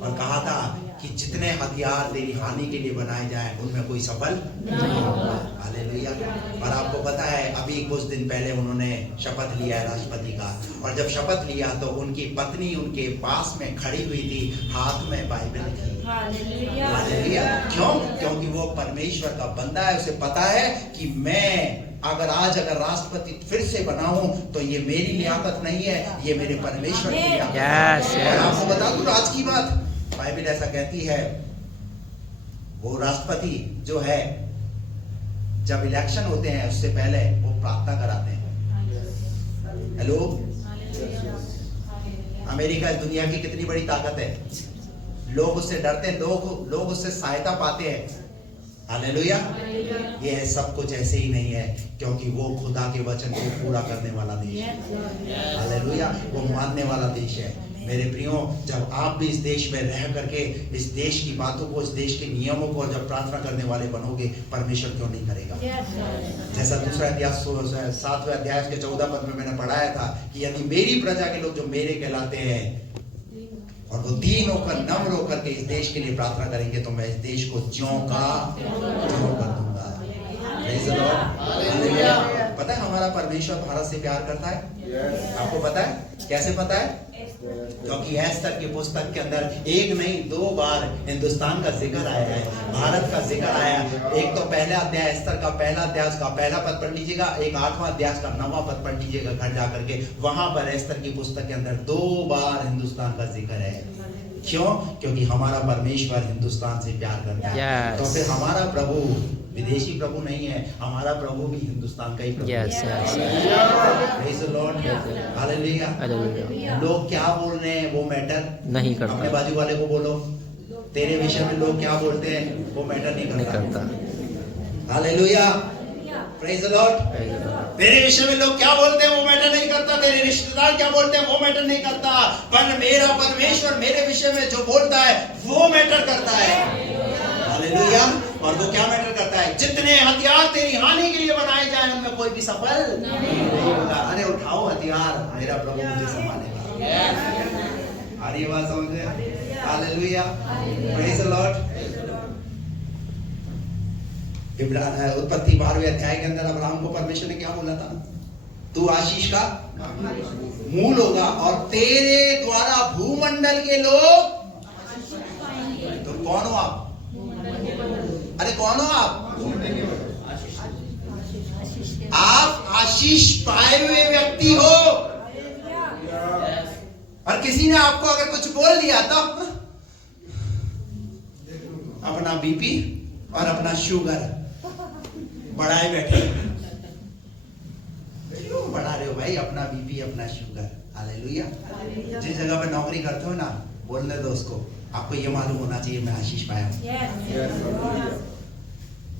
और कहा था कि जितने हथियार तेरी हानि के लिए बनाए जाएं उनमें कोई सफल नहीं होगा। हालेलुया। और आपको पता है अभी कुछ दिन पहले उन्होंने शपथ लिया है राष्ट्रपति का, और जब शपथ लिया तो उनकी पत्नी उनके पास में खड़ी हुई थी, हाथ में बाइबल थी। हालेलुया। क्यों? क्योंकि वो परमेश्वर का बंदा है, उसे पता है कि मैं अगर राष्ट्रपति फिर से बना हूं तो ये मेरी लियाकत नहीं है, ये मेरे परमेश्वर की लियाकत है। और आपको बता दूं आज की बात, बाइबल ऐसा कहती है, वो राष्ट्रपति जो है जब इलेक्शन होते हैं उससे पहले वो प्रार्थना कराते हैं। हेलो, अमेरिका इस दुनिया की कितनी बड़ी ताकत है, लोग उससे डरते हैं, लोग उससे सहायता पाते हैं। हालेलुया। ये सब कुछ ऐसे ही नहीं है, क्योंकि वो खुदा के वचन को पूरा करने वाला देश है। हालेलुया। वो मानने वाला देश है। मेरे प्रियो, जब आप भी इस देश में रह करके इस देश की बातों को, इस देश के नियमों को जब प्रार्थना करने वाले बनोगे, परमेश्वर क्यों नहीं करेगा? जैसा दूसरा अध्याय 7वें अध्याय के 14 पद में मैंने पढ़ाया था कि यदि मेरी प्रजा के लोग जो मेरे कहलाते हैं और वो दीन होकर नम्र होकर के इस देश के लिए प्रार्थना करेंगे, तो मैं इस देश को ज्यों का त्यों कर दूंगा। पता है हमारा परमेश्वर भारत से प्यार करता है। आपको पता है कैसे? पता है क्योंकि एस्तर की पुस्तक के अंदर एक नहीं 2 बार हिंदुस्तान का जिक्र आया है, भारत का जिक्र आया। एक तो पहला अध्याय, एस्तर का पहला अध्याय का पहला पद पढ़ लीजिएगा, एक 8वां अध्याय का 9वां पद पढ़ लीजिएगा घर जाकर के। वहां पर एस्तर की पुस्तक के अंदर 2 बार हिंदुस्तान का जिक्र है। क्यों? क्योंकि हमारा परमेश्वर हिंदुस्तान से प्यार करता है। तो फिर हमारा प्रभु विदेशी प्रभु नहीं है, हमारा प्रभु भी हिंदुस्तान का ही प्रभु है। Praise the Lord. हालेलुया। लोग क्या बोल रहे हैं वो मैटर नहीं करता। अपने बाजू वाले को बोलो, तेरे विषय में लोग क्या बोलते हैं वो मैटर नहीं करता। हालेलुया। Praise the Lord. तेरे विषय में लोग क्या बोलते हैं वो मैटर नहीं करता, तेरे रिश्तेदार क्या बोलते हैं वो मैटर नहीं करता, पर मेरा परमेश्वर मेरे विषय में जो बोलता है वो मैटर करता है। हालेलुया। और वो क्या मैटर करता है? जितने हथियार तेरी हानि के लिए बनाए जाए उनमें कोई भी सफल नहीं होगा। अरे उठाओ हथियार, मेरा प्रभु मुझे संभालेगा। आ रही बात समझ में? Hallelujah, praise the Lord. उत्पत्ति 12वें अध्याय के अंदर अब्राहम को परमेश्वर ने क्या बोला था? तू आशीष का मूल होगा और तेरे द्वारा भूमंडल के लोग। तो कौन हो आप? अरे कौन हो आप? आप आशीष पाए हुए व्यक्ति हो। और किसी ने आपको अगर कुछ बोल दिया तो अपना बीपी और अपना शुगर बढ़ाए बैठे। क्यों बढ़ा रहे हो भाई अपना बीपी, अपना शुगर? हालेलुया। जिस जगह पे नौकरी करते हो ना, बोलने दो उसको, आपको ये मालूम होना चाहिए मैं आशीष पाया हूं।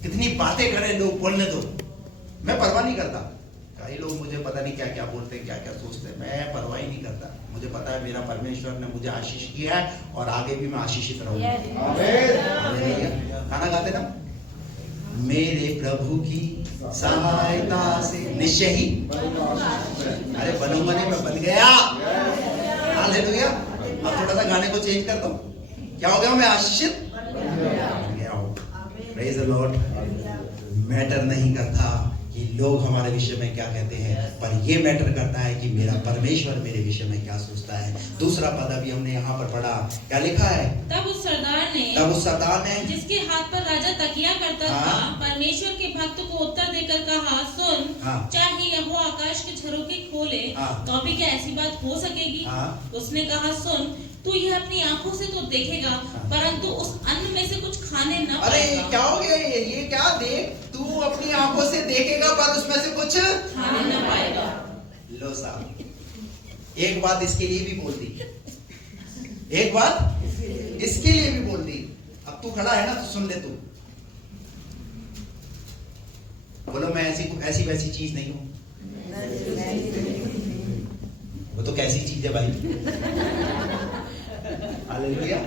कितनी बातें करें लोग, बोलने दो, मैं परवाह नहीं करता। कई लोग मुझे पता नहीं क्या क्या बोलते हैं, क्या क्या सोचते हैं, मैं परवाह ही नहीं करता। मुझे पता है मेरा परमेश्वर ने मुझे आशीष किया है और आगे भी मैं आशीषित रहूंगा। गाना गाते ना, मेरे प्रभु की सहायता से निश्चय ही। अरे बनूंगा नहीं, मैं बन गया। हालेलुया। अब थोड़ा सा गाने को चेंज करता हूं। क्या हो गया? मैं आशीषित बन गया हूं। Praise the Lord. मैटर नहीं करता कि लोग हमारे विषय में क्या कहते हैं, पर ये मैटर करता है कि मेरा परमेश्वर मेरे विषय में क्या सोचता है। दूसरा पद अभी हमने यहाँ पर पढ़ा, क्या लिखा है? तब उस सरदार ने जिसके हाथ पर राजा तकिया करता था, परमेश्वर के भक्त को उत्तर देकर कहा, सुन, चाहे यहोवा आकाश के झरोखे खोले तो भी क्या ऐसी बात हो सकेगी? उसने कहा, सुन, तू यह अपनी आंखों से तो देखेगा, परंतु उस अन्न में से कुछ खाने न पाएगा। अरे क्या हो गया? ये क्या? देख, तू अपनी आंखों से देखेगा पर उसमें से कुछ खाने न पाएगा। लो साहब, एक बात इसके लिए भी बोल दी, एक बात इसके लिए भी बोल दी। अब तू खड़ा है ना, तो सुन ले। तू बोलो मैं ऐसी वैसी चीज नहीं हूं। वो तो कैसी चीज है भाई? हालेलुया।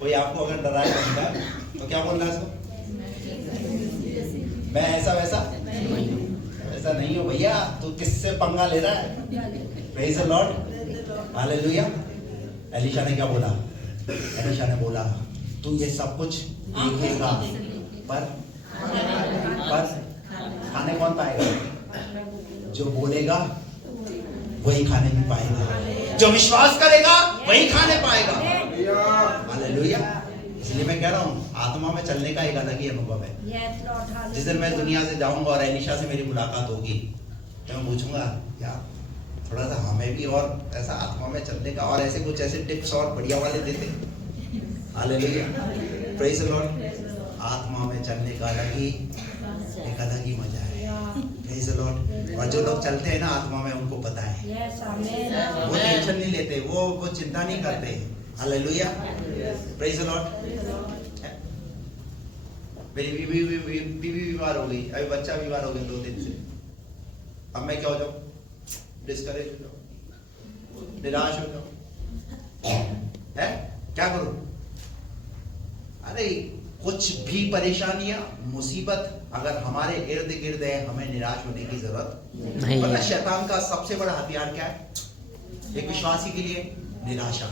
कोई आपको अगर डराए बंदा तो क्या बोल रहा है उसको? मैं ऐसा वैसा नहीं हूं भैया, तू किससे पंगा ले रहा है? Praise the Lord. Hallelujah. Elisha ने क्या बोला? एलीशा ने बोला, तू ये सब कुछ देखेगा पर खाने कौन पाएगा? जो बोलेगा वही खाने नहीं पाएगा, जो विश्वास करेगा वही खाने पाएगा। हालेलुया। इसलिए मैं कह रहा हूँ, आत्मा में चलने का एक अलग ही अनुभव है। जिस दिन मैं दुनिया से जाऊंगा और एलीशा से मेरी मुलाकात होगी, तो मैं पूछूंगा, यार थोड़ा सा हमें भी और ऐसा आत्मा में चलने का और ऐसे कुछ ऐसे टिप्स और बढ़िया वाले देते। Hallelujah, praise the Lord. आत्मा में चलने का एक अलग ही मजा है। Praise the Lord. और जो लोग चलते हैं ना आत्मा में, उनको पता है, वो टेंशन नहीं लेते, वो चिंता नहीं करते। Hallelujah, praise the Lord. मेरी बीवी बीमार हो गई, अभी बच्चा बीमार हो गया 2 दिन से। अब मैं क्या हो जाऊं? डिस्करेज हो जाऊं, निराश हो जाऊं, है क्या करूं? अरे कुछ भी परेशानियां, मुसीबत अगर हमारे इर्द गिर्द है, हमें निराश होने की जरूरत नहीं है। शैतान का सबसे बड़ा हथियार क्या है एक विश्वासी के लिए? निराशा।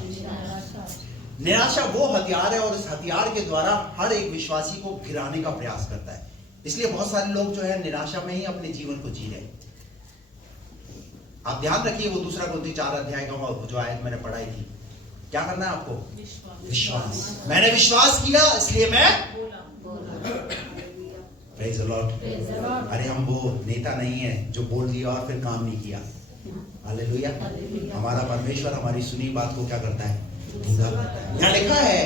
निराशा वो हथियार है और इस हथियार के द्वारा हर एक विश्वासी को गिराने का प्रयास करता है। इसलिए बहुत सारे लोग जो है निराशा में ही अपने जीवन को जी रहे हैं। आप ध्यान रखिए, वो 2 कुरिन्थियों 4 अध्याय का जो आयत मैंने पढ़ाई थी, क्या करना है आपको? विश्वास। मैंने विश्वास किया इसलिए मैं प्रेज द लॉर्ड। अरे हम वो नेता नहीं है जो बोल दिया और फिर काम नहीं किया। हालेलुया। हमारा परमेश्वर हमारी सुनी बात को क्या करता है? पूरा करता है। यहाँ लिखा है,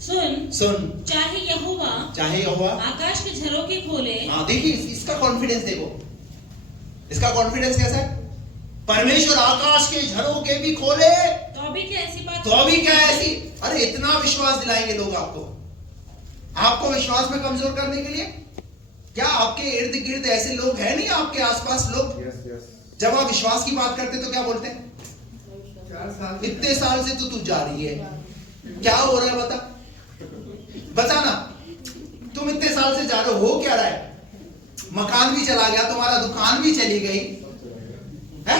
सुन चाहे यहोवा आकाश के झरोखे खोले। हाँ देखिए इसका कॉन्फिडेंस देखो, इसका कॉन्फिडेंस कैसा है? परमेश्वर आकाश के झरोखे भी खोले तो भी क्या ऐसी बात? तो भी क्या ऐसी? अरे इतना विश्वास दिलाएंगे लोग आपको विश्वास में कमजोर करने के लिए। क्या आपके इर्द गिर्द ऐसे लोग हैं नहीं, आपके आसपास लोग? जब आप विश्वास की बात करते तो क्या बोलते हैं? इतने साल से तो तू जा रही है, क्या हो रहा है बता? बचाना। तुम इतने साल से जा रहे हो क्या रहा है? मकान भी चला गया, तुम्हारा दुकान भी चली गई है?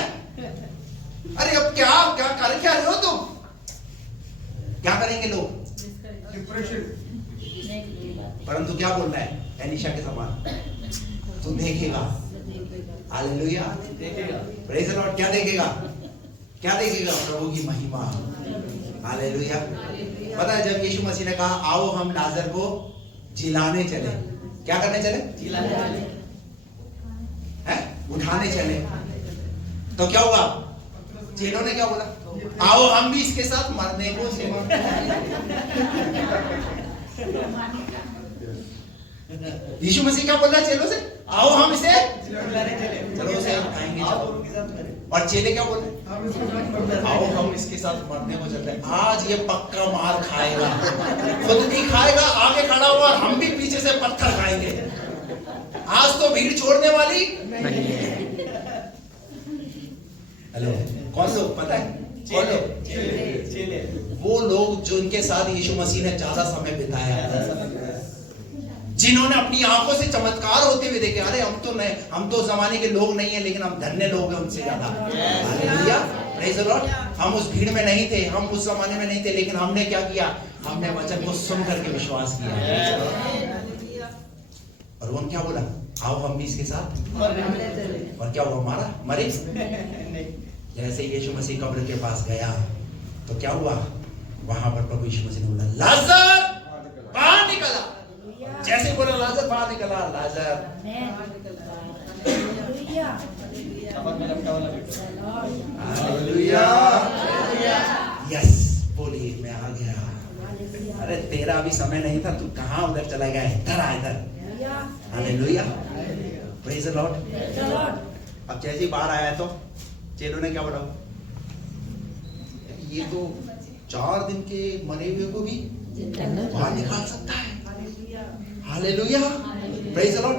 अरे अब क्या क्या कर क्या रहे हो तुम? क्या करेंगे लोग? परंतु क्या बोल रहा है एलीशा के समान? तू देखेगा। Hallelujah, praise the Lord. क्या देखेगा? क्या देखेगा? प्रभु की महिमा। हालेलुया। पता है जब यीशु मसीह ने कहा आओ हम लाजर को जिलाने चले, क्या करने चले? जिलाने हैं, उठाने चले, तो क्या हुआ? चेलों ने क्या बोला? आओ हम भी इसके साथ मरने को चले। यीशु मसीह क्या बोल रहा है चेलों से? आओ हम इसे चलो उसे उठाएंगे। और चेले क्या बोल रहे हैं? आओ हम इसके साथ मरने को चलते हैं। आज ये पक्का मार खाएगा, खुद भी खाएगा, आगे खड़ा हुआ, और हम भी पीछे से पत्थर खाएंगे। आज तो भीड़ छोड़ने वाली नहीं है। हेलो, कौन लोग पता है? कौन लोग? चेले। वो लोग जो इनके साथ यीशु मसीह ने ज्यादा समय बिताया, जिन्होंने अपनी आंखों से चमत्कार होते हुए देखे। अरे हम तो जमाने के लोग नहीं है, लेकिन हम धन्य लोग हैं उनसे ज्यादा। Hallelujah, praise the Lord. हम उस भीड़ में नहीं थे, हम उस जमाने में नहीं थे, लेकिन हमने क्या किया? हमने वचन को सुन करके विश्वास किया। और वो क्या बोला? आओ हम भी इसके साथ। और क्या हुआ? हमारा मरे। जैसे यीशु मसीह कब्र के पास गया तो क्या हुआ? वहां पर प्रभु यीशु मसीह ने बोला लाजर बाहर निकला। जैसे बोला लाजर बाहर निकला, लाजर हालेलुया, यस बोलिए, मैं आ गया। अरे तेरा अभी समय नहीं था, तू कहां उधर चला गया? इधर आ, इधर। Hallelujah, praise the Lord. अब जैसे बाहर आया तो चेलों ने क्या बोला? ये तो 4 दिन के मरे हुए को भी बाहर निकाल सकता है। Hallelujah, praise the Lord.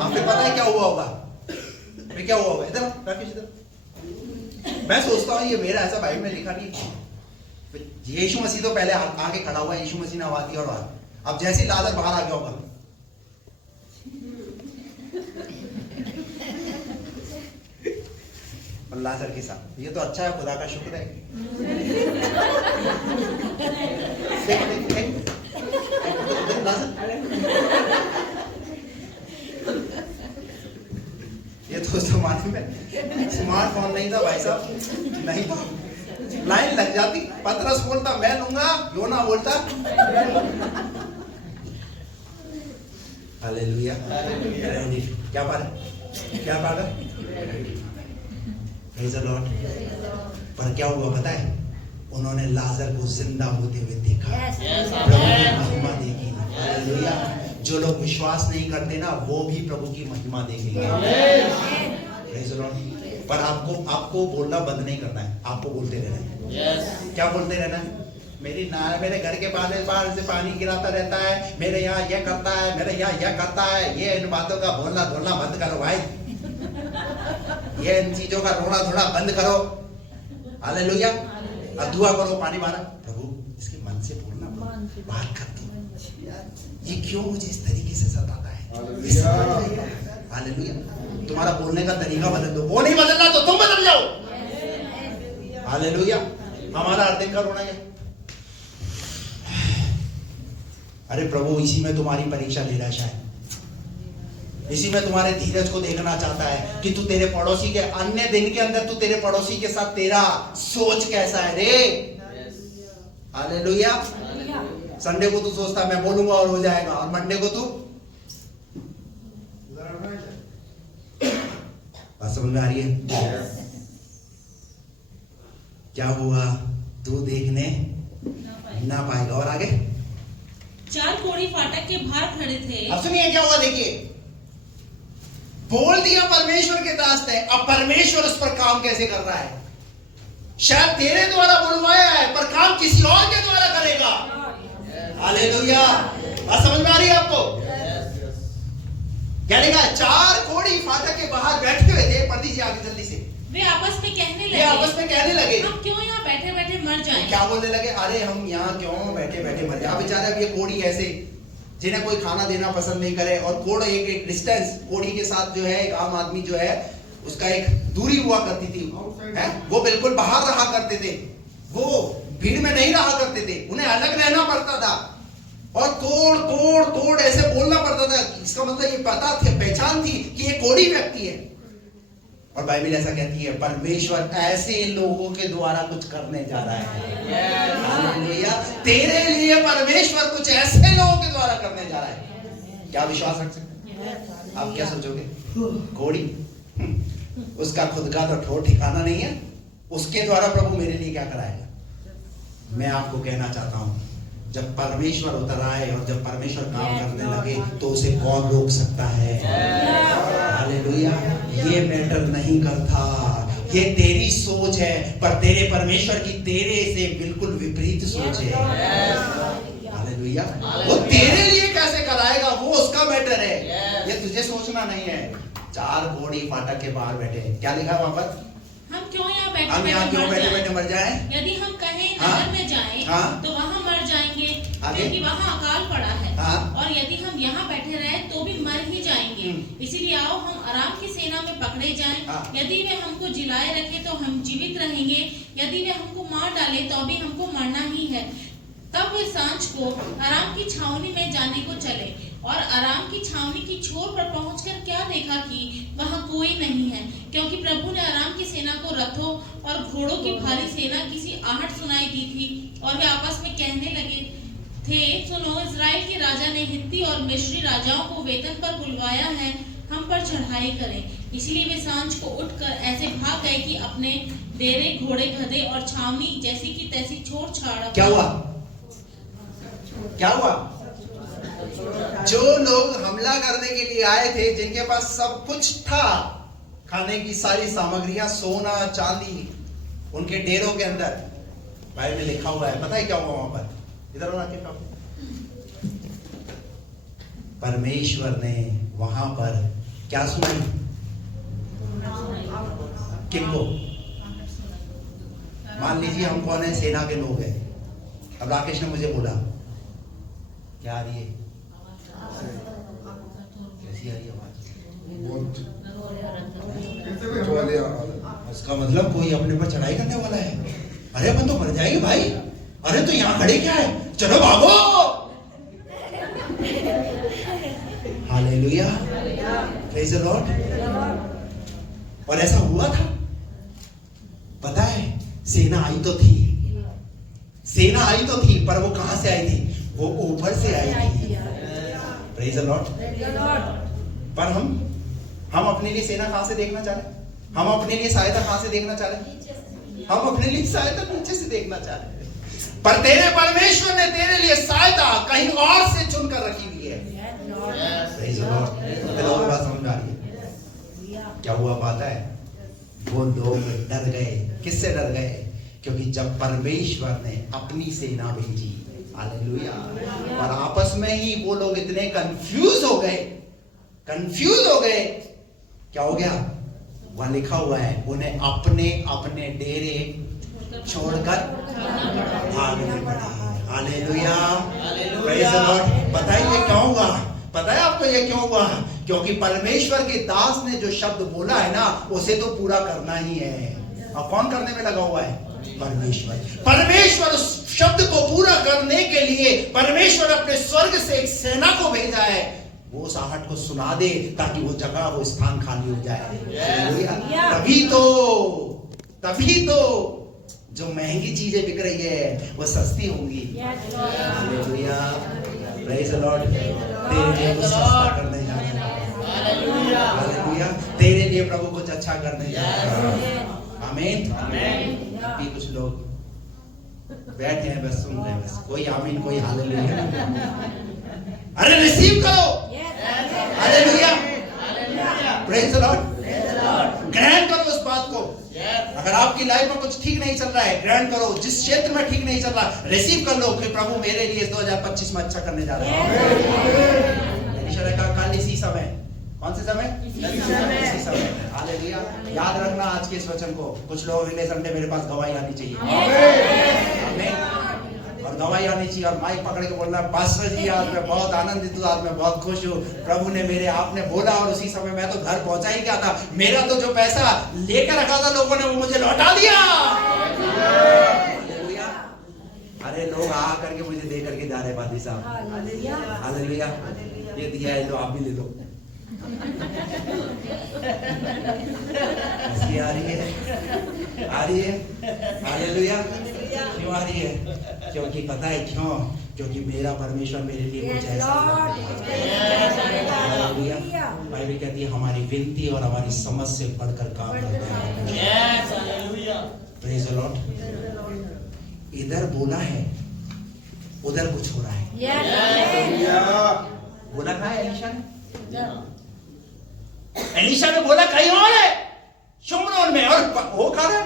अब फिर पता है क्या हुआ होगा? फिर क्या हुआ होगा? इधर राकेश, इधर। मैं सोचता हूँ ये मेरा ऐसा बाइबल में लिखा नहीं। यीशु मसीह तो पहले आके खड़ा हुआ, यीशु मसीह ने आवाज दी और अब जैसे लाजर बाहर आ गया होगा, लाजर के साथ, ये तो अच्छा है, खुदा का शुक्र है। ये तो जमाने में स्मार्टफोन नहीं था भाई साहब, नहीं था, लाइन लग जाती। पतरस बोलता मैं लूंगा, योना बोलता। हालेलुया, क्या बात है? Praise the Lord. पर क्या हुआ पता है? उन्होंने लाजर को जिंदा होते हुए देखा, प्रभु की महिमा देखी। हालेलुया। जो लोग विश्वास नहीं करते ना, वो भी प्रभु की महिमा देखेंगे। Praise the Lord. पर आपको बोलना बंद नहीं करना है, आपको बोलते रहना है। क्या बोलते रहना है? मेरे घर के बाहर से पानी गिराता रहता है, मेरे यहाँ यह करता है, मेरे यहाँ यह करता है। ये इन बातों का बोलना धोलना बंद करो भाई, ये इन चीजों का रोना धोना बंद करो। हालेलुया। अब दुआ करो, पानी मारा, प्रभु इसके मन से बोलना, बात कर दो, ये क्यों मुझे इस तरीके से सताता है। हालेलुया। तुम्हारा बोलने का तरीका बदल दो, वो नहीं बदलना तो तुम बदल जाओ। हालेलुया। हमारा हर दिन का रोना है, अरे प्रभु इसी में तुम्हारी परीक्षा ले रहा है, शायद इसी में तुम्हारे धीरज को देखना चाहता है कि तू तेरे पड़ोसी के अन्य दिन के अंदर तू तेरे पड़ोसी के साथ तेरा सोच कैसा है रे। हालेलुया। संडे को तू सोचता मैं बोलूंगा और हो जाएगा, और मंडे को तू, बात समझ में आ रही है? क्या हुआ? तू देखने ना पाएगा। और आगे 4 कोढ़ी फाटक के बाहर खड़े थे। अब सुनिए क्या हुआ, देखिए, बोल दिया परमेश्वर के दास ने, अब परमेश्वर उस पर काम कैसे कर रहा है? शायद तेरे द्वारा बुलवाया है, पर काम किसी और के द्वारा करेगा। हालेलुया। बात समझ में आ रही है आपको? क्या लिखा है? 4 कोढ़ी फाटक के बाहर बैठे हुए थे। पढ़ दीजिए आगे जल्दी से। वे आपस में कहने वे आपस में कहने लगे, हम क्यों यहाँ बैठे बैठे मर जाएं? क्या बोलने लगे? अरे हम यहाँ क्यों बैठे बैठे मर जाए। बेचारे अब ये कोढ़ी ऐसे जिन्हें कोई खाना देना पसंद नहीं करे, और कोढ़ एक डिस्टेंस, कोढ़ी के साथ जो है एक आम आदमी जो है उसका एक दूरी हुआ करती थी, है? वो बिल्कुल बाहर रहा करते थे, वो भीड़ में नहीं रहा करते थे, उन्हें अलग रहना पड़ता था और तोड़ तोड़ तोड़ ऐसे बोलना पड़ता था। इसका मतलब ये पता थे, पहचान थी कि ये कोढ़ी व्यक्ति है। और बाइबल ऐसा कहती है, परमेश्वर ऐसे लोगों के द्वारा कुछ करने जा रहा है। हालेलुया। तेरे लिए परमेश्वर कुछ ऐसे लोगों के द्वारा करने जा रहा है। क्या विश्वास रख सकते हैं? आप क्या सोचोगे? कोढ़ी, उसका खुद का तो ठोर ठिकाना नहीं है, उसके द्वारा प्रभु मेरे लिए क्या कराएगा? मैं आपको कहना चाहता हूं, जब परमेश्वर उतर आए और जब परमेश्वर काम करने लगे तो उसे कौन रोक सकता है? हालेलुया। ये मैटर नहीं करता, ये तेरी सोच है, पर तेरे परमेश्वर की तेरे से बिल्कुल विपरीत सोच है। हालेलुया। वो तेरे लिए कैसे कराएगा वो उसका मैटर है, ये तुझे सोचना नहीं है। 4 कोढ़ी फाटक के बाहर बैठे, क्या लिखा वहां पर? हम क्यों यहाँ बैठे बैठे मर जाएं? यदि हम कहें नगर में जाएं, तो वहाँ मर जाएंगे, क्योंकि वहाँ अकाल पड़ा है। और यदि हम यहाँ बैठे रहे तो भी मर ही जाएंगे। इसीलिए आओ हम आराम की सेना में पकड़े जाएं। यदि वे हमको जिलाए रखे तो हम जीवित रहेंगे, यदि वे हमको मार डाले तो भी हमको मरना ही है। तब वे सांझ को आराम की छावनी में जाने को चले, और आराम की छावनी की छोर पर पहुंचकर क्या देखा कि वहां कोई नहीं है, क्योंकि प्रभु ने आराम की सेना को रथों और घोड़ों की भारी सेना की आहट सुनाई दी थी। और वे आपस में कहने लगे थे, सुनो, इजराइल के राजा ने हित्ती और मिस्री राजाओं को वेतन पर बुलवाया है, हम पर चढ़ाई करें। इसलिए वे सांझ को उठकर ऐसे भाग गए कि अपने डेरे, घोड़े, गधे और छावनी जैसी की तैसी छोड़ छाड़। क्या हुआ? क्या हुआ? जो लोग हमला करने के लिए आए थे, जिनके पास सब कुछ था, खाने की सारी सामग्रियां, सोना चांदी, उनके डेरों के अंदर, बाइबल में लिखा हुआ है, पता है क्या हुआ वहां पर? इधर आके परमेश्वर ने वहां पर क्या सुनाई? किनको? मान लीजिए हम कौन है? सेना के लोग हैं। अब राकेश ने मुझे बोला, क्या आ रही है? कैसी आ रही है आवाज? उसका मतलब कोई अपने पर चढ़ाई करने वाला है। अरे अपन तो मर जाएंगे भाई, अरे तो यहाँ खड़े क्या है, चलो भागो। Hallelujah, praise the Lord. और ऐसा हुआ था, पता है? सेना आई तो थी, सेना आई तो थी, पर वो कहां से आई थी? वो ऊपर से आई थी। Praise the Lord. पर हम अपने लिए सेना कहां से देखना चाह रहे? हम अपने लिए सहायता कहां से देखना चाह रहे? हम अपने लिए सहायता नीचे से देखना चाह रहे हैं। पर तेरे परमेश्वर ने तेरे लिए सहायता कहीं और से चुनकर रखी हुई है। Praise the Lord. बात समझ आ रही है? क्या हुआ पता है? वो लोग डर गए। किससे डर गए? क्योंकि जब परमेश्वर ने अपनी सेना भेजी, हालेलुया, और आपस में ही वो लोग इतने कंफ्यूज हो गए, क्या हो गया? वहां लिखा हुआ है, उन्हें अपने अपने डेरे छोड़कर भागने पड़े। Hallelujah, praise the Lord. पता है ये क्यों हुआ? पता है आपको ये क्यों हुआ? क्योंकि परमेश्वर के दास ने जो शब्द बोला है ना, उसे तो पूरा करना ही है। और कौन करने में लगा हुआ है? परमेश्वर उस शब्द को पूरा करने के लिए परमेश्वर अपने स्वर्ग से एक सेना को भेजा है, वो उस आहट को सुना दे ताकि वो जगह, वो स्थान खाली हो जाए। तभी तो जो महंगी चीजें बिक रही है वो सस्ती होंगी। Hallelujah, praise the Lord. तेरे लिए कुछ सस्ता करने जा रहा है। हालेलुया, तेरे लिए प्रभु कुछ अच्छा करने जा रहा है। आमीन। अभी कुछ लोग बैठे हैं, बस सुन रहे हैं, बस कोई आमीन, कोई हालेलुया। अरे रिसीव करो। Hallelujah, praise the Lord. ग्रहण करो उस बात को। अगर आपकी लाइफ में कुछ ठीक नहीं चल रहा है, ग्रहण करो। जिस क्षेत्र में ठीक नहीं चल रहा, रिसीव कर लो कि प्रभु मेरे लिए 2025 में अच्छा करने जा रहा है। कल इसी समय, कौन से समय? इसी समय। हालेलुया। याद रखना आज के इस वचन को। कुछ लोग अगले संडे मेरे पास गवाही आनी चाहिए, और गवाही आनी चाहिए, और माइक पकड़ के बोलना, पास्टर जी आज मैं बहुत आनंदित हूँ, आज मैं बहुत खुश हूँ, प्रभु ने मेरे आपने बोला और उसी समय मैं तो घर पहुंचा ही क्या था, मेरा तो जो पैसा लेकर रखा था लोगों ने वो मुझे लौटा दिया। अरे लोग आ करके मुझे दे करके जा रहे पादी साहब, हालेलुया, ये दिया है, लो आप भी ले लो। हंसी आ रही है, हालेलुया। क्यों आ रही है? क्योंकि पता है क्यों? क्योंकि मेरा परमेश्वर मेरे लिए कुछ ऐसा बाइबल कहती है हमारी विनती और हमारी समझ से बढ़कर काम करता है। Praise the Lord. इधर बोला है, उधर कुछ हो रहा है। बोला कहाँ है एलीशा ने? एलीशा ने बोला कहीं और है, शुम्रोन में, और वो कहाँ है?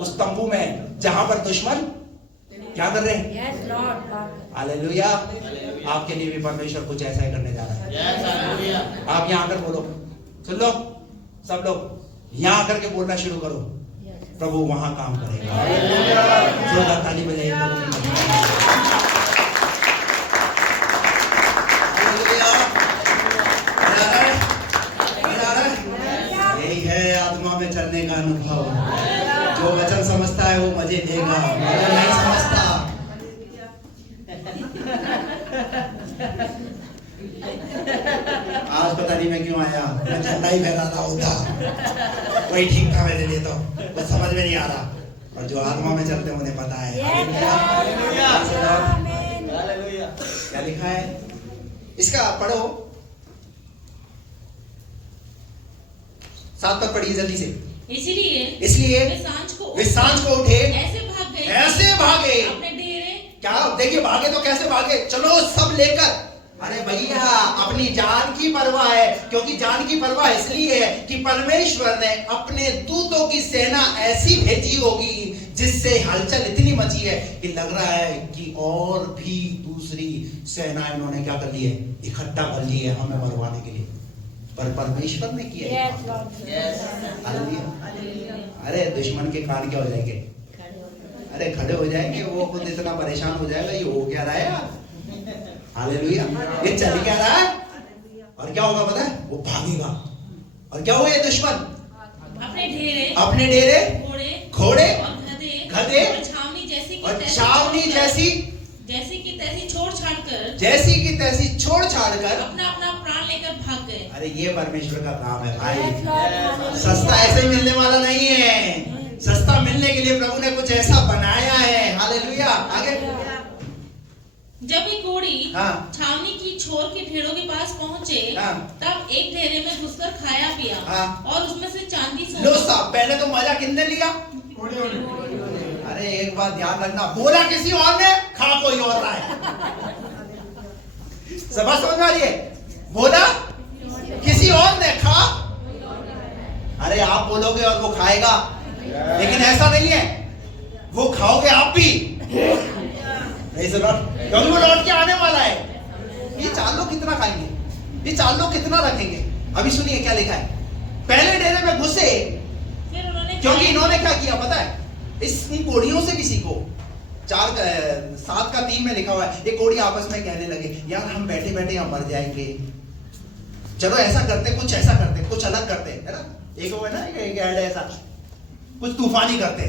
उस तंबू में जहां पर दुश्मन क्या कर रहे हैं? हालेलुया। आपके लिए भी परमेश्वर कुछ ऐसा ही करने जा रहा है। आप यहाँ आकर बोलो, सुन लो सब लोग, यहाँ आकर के बोलना शुरू करो, प्रभु वहां काम करेगा। जोरदार ताली बजाइए प्रभु की महिमा। यही है आत्मा में चलने का अनुभव। जो वचन समझता है वो मजे लेगा, मगर नहीं समझता। आज पता नहीं मैं क्यों आया, मैं झंडा ही फहरा रहा होता, वही ठीक था मेरे लिए, तो बस समझ में नहीं आ रहा। और जो आत्मा में चलते हैं उन्हें पता है। क्या लिखा है इसका? पढ़ो, 7 तक पढ़िए जल्दी से। इसलिए वे सांझ को उठे, ऐसे भागे क्या? देखिए भागे तो कैसे भागे, चलो सब लेकर। अरे भैया अपनी जान की परवाह है, क्योंकि जान की परवाह इसलिए है कि परमेश्वर ने अपने दूतों की सेना ऐसी भेजी होगी जिससे हलचल इतनी मची है कि लग रहा है कि और भी दूसरी सेना इन्होंने क्या कर ली है, इकट्ठा कर ली है हमें मरवाने के लिए, पर परमेश्वर ने किया। अरे दुश्मन के कान क्या हो जाएंगे? अरे खड़े हो जाएंगे, वो खुद इतना परेशान हो जाएगा, ये हो क्या रहा है यार, हालेलुया, ये चल क्या रहा है। और क्या होगा पता है? वो भागेगा। और क्या हुआ? ये दुश्मन अपने डेरे घोड़े और गधे और छावनी जैसी छोड़ छाड़ कर अपना प्राण लेकर भाग गए। अरे ये परमेश्वर का काम है भाई, सस्ता ऐसे मिलने वाला नहीं है। सस्ता मिलने के लिए प्रभु ने कुछ ऐसा बनाया है। हालेलुया। आगे जब एक घोड़ी छावनी की छोर के ढेरों के पास पहुंचे, तब एक ढेरे में घुसकर खाया पिया और उसमें से चांदी सोना। लो साहब, पहले तो मजा किसने लिया? अरे एक बात ध्यान रखना, बोला किसी और ने, खा कोई और रहा है। सब समझ में आ रही है? बोला किसी और ने, खा। अरे आप बोलोगे और वो खाएगा, लेकिन ऐसा नहीं है, वो खाओगे आप भी, क्योंकि वो लौट के आने वाला है। ये 4 लोग कितना खाएंगे? ये 4 लोग कितना रखेंगे? अभी सुनिए क्या लिखा है। पहले डेरे में घुसे, क्योंकि इन्होंने क्या किया पता है? इन कोड़ियों से किसी को 7:3 में लिखा हुआ है, ये कोड़ी आपस में कहने लगे, यार हम बैठे बैठे यहाँ मर जाएंगे, चलो ऐसा करते, कुछ ऐसा करते, कुछ अलग करते, है ना? एक वो है ना, एक ऐड है ऐसा, कुछ तूफानी करते।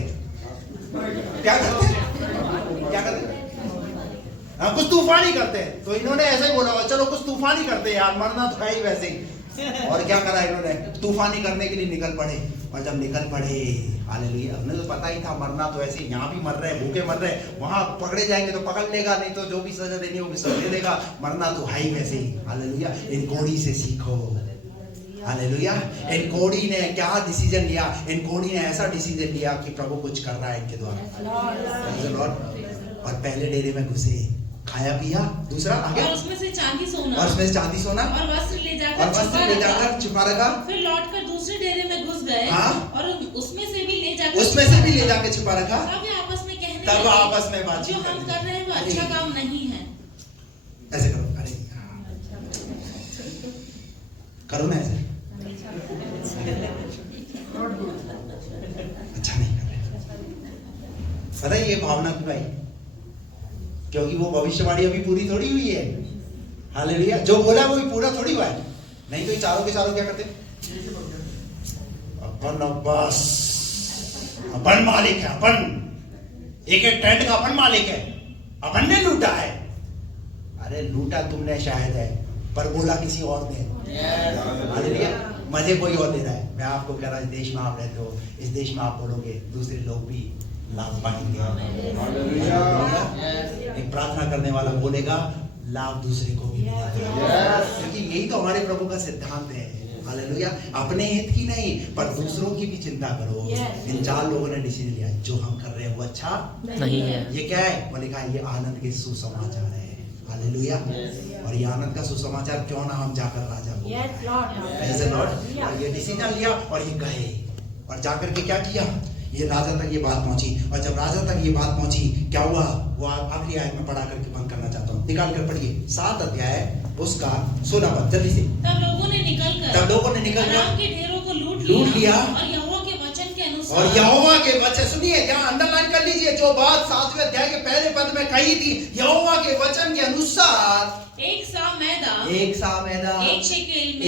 क्या करते? कुछ तूफानी करते हैं। तो इन्होंने ऐसा ही बोला, चलो कुछ तूफानी करते हैं यार, मरना तो है ही वैसे ही। और क्या करा इन्होंने? तूफानी करने के लिए निकल पड़े। और जब निकल पड़े, हालेलुया, हमने तो पता ही था मरना तो ऐसे, यहाँ भी मर रहे, भूखे मर रहे, वहां पकड़े जाएंगे तो पकड़ लेगा, नहीं तो जो भी सजा देनी होगी सब दे देगा, मरना तो है ही वैसे ही। हालेलुया। इन कोड़ी से सीखो। हालेलुया। इन कोड़ी ने क्या डिसीजन लिया? इन कोड़ी ने ऐसा डिसीजन लिया कि प्रभु कुछ कर रहा है इनके द्वारा। और पहले डेरे में घुसे, खाया पिया, दूसरा आगे, और उसमें से चांदी सोना, और वस्त्र ले जाकर छुपा रखा। फिर लौटकर दूसरे डेरे में घुस गए, और उसमें से भी ले जाकर छुपा रखा। तब आपस में बातचीत, जो हम कर रहे हैं वो अच्छा काम नहीं है। ऐसे करो, अरे करो ना ऐसे। अच्छा नहीं कर रहे। पता है ये भावना क्यों आई? क्योंकि वो भविष्यवाणी अभी पूरी थोड़ी हुई है। हालेलुया। जो बोला वो भी पूरा थोड़ी हुआ है। नहीं तो ये चारों के चारों क्या करते? अपन बस अपन मालिक है, अपन एक एक टेंट का अपन मालिक है, अपन ने लूटा है। अरे लूटा तुमने शायद है, पर बोला किसी और ने। हालेलुया। मजे कोई और दे रहा है। मैं आपको कह रहा हूं, इस देश में आप रहते हो, इस देश में आप बोलोगे, दूसरे लोग भी लाभ पाएंगे। एक प्रार्थना करने वाला बोलेगा, लाभ दूसरे को भी मिलेगा। क्योंकि यही तो हमारे प्रभु का सिद्धांत है। हालेलुया। अपने हित की नहीं, पर दूसरों की भी चिंता करो। इन 4 लोगों ने डिसीजन लिया, जो हम कर रहे हैं वो अच्छा नहीं है। ये क्या है? वो लिखा है, ये आनंद के सुसमाचार है। हालेलुया। और ये आनंद का सुसमाचार क्यों ना हम जाकर राजा को बताएं। और ये डिसीजन लिया और ये गए और जाकर के क्या किया? ये राजा तक ये बात पहुंची। और जब राजा तक ये बात पहुंची, क्या हुआ? वो आखिरी आयत में पढ़ा करके बंद करना चाहता हूँ, निकाल कर पढ़िए। 7 अध्याय उसका 16 पद जल्दी से। तब लोगों ने निकल कर अराम के ढेरों को लूट लिया और यहोवा के वचन के अनुसार, और यहोवा के वचन, सुनिए ध्यान, अंडरलाइन कर लीजिए जो बात 7वें अध्याय के पहले पद में कही थी। यहोवा के वचन के अनुसार एक सा मैदा, एक शेकेल में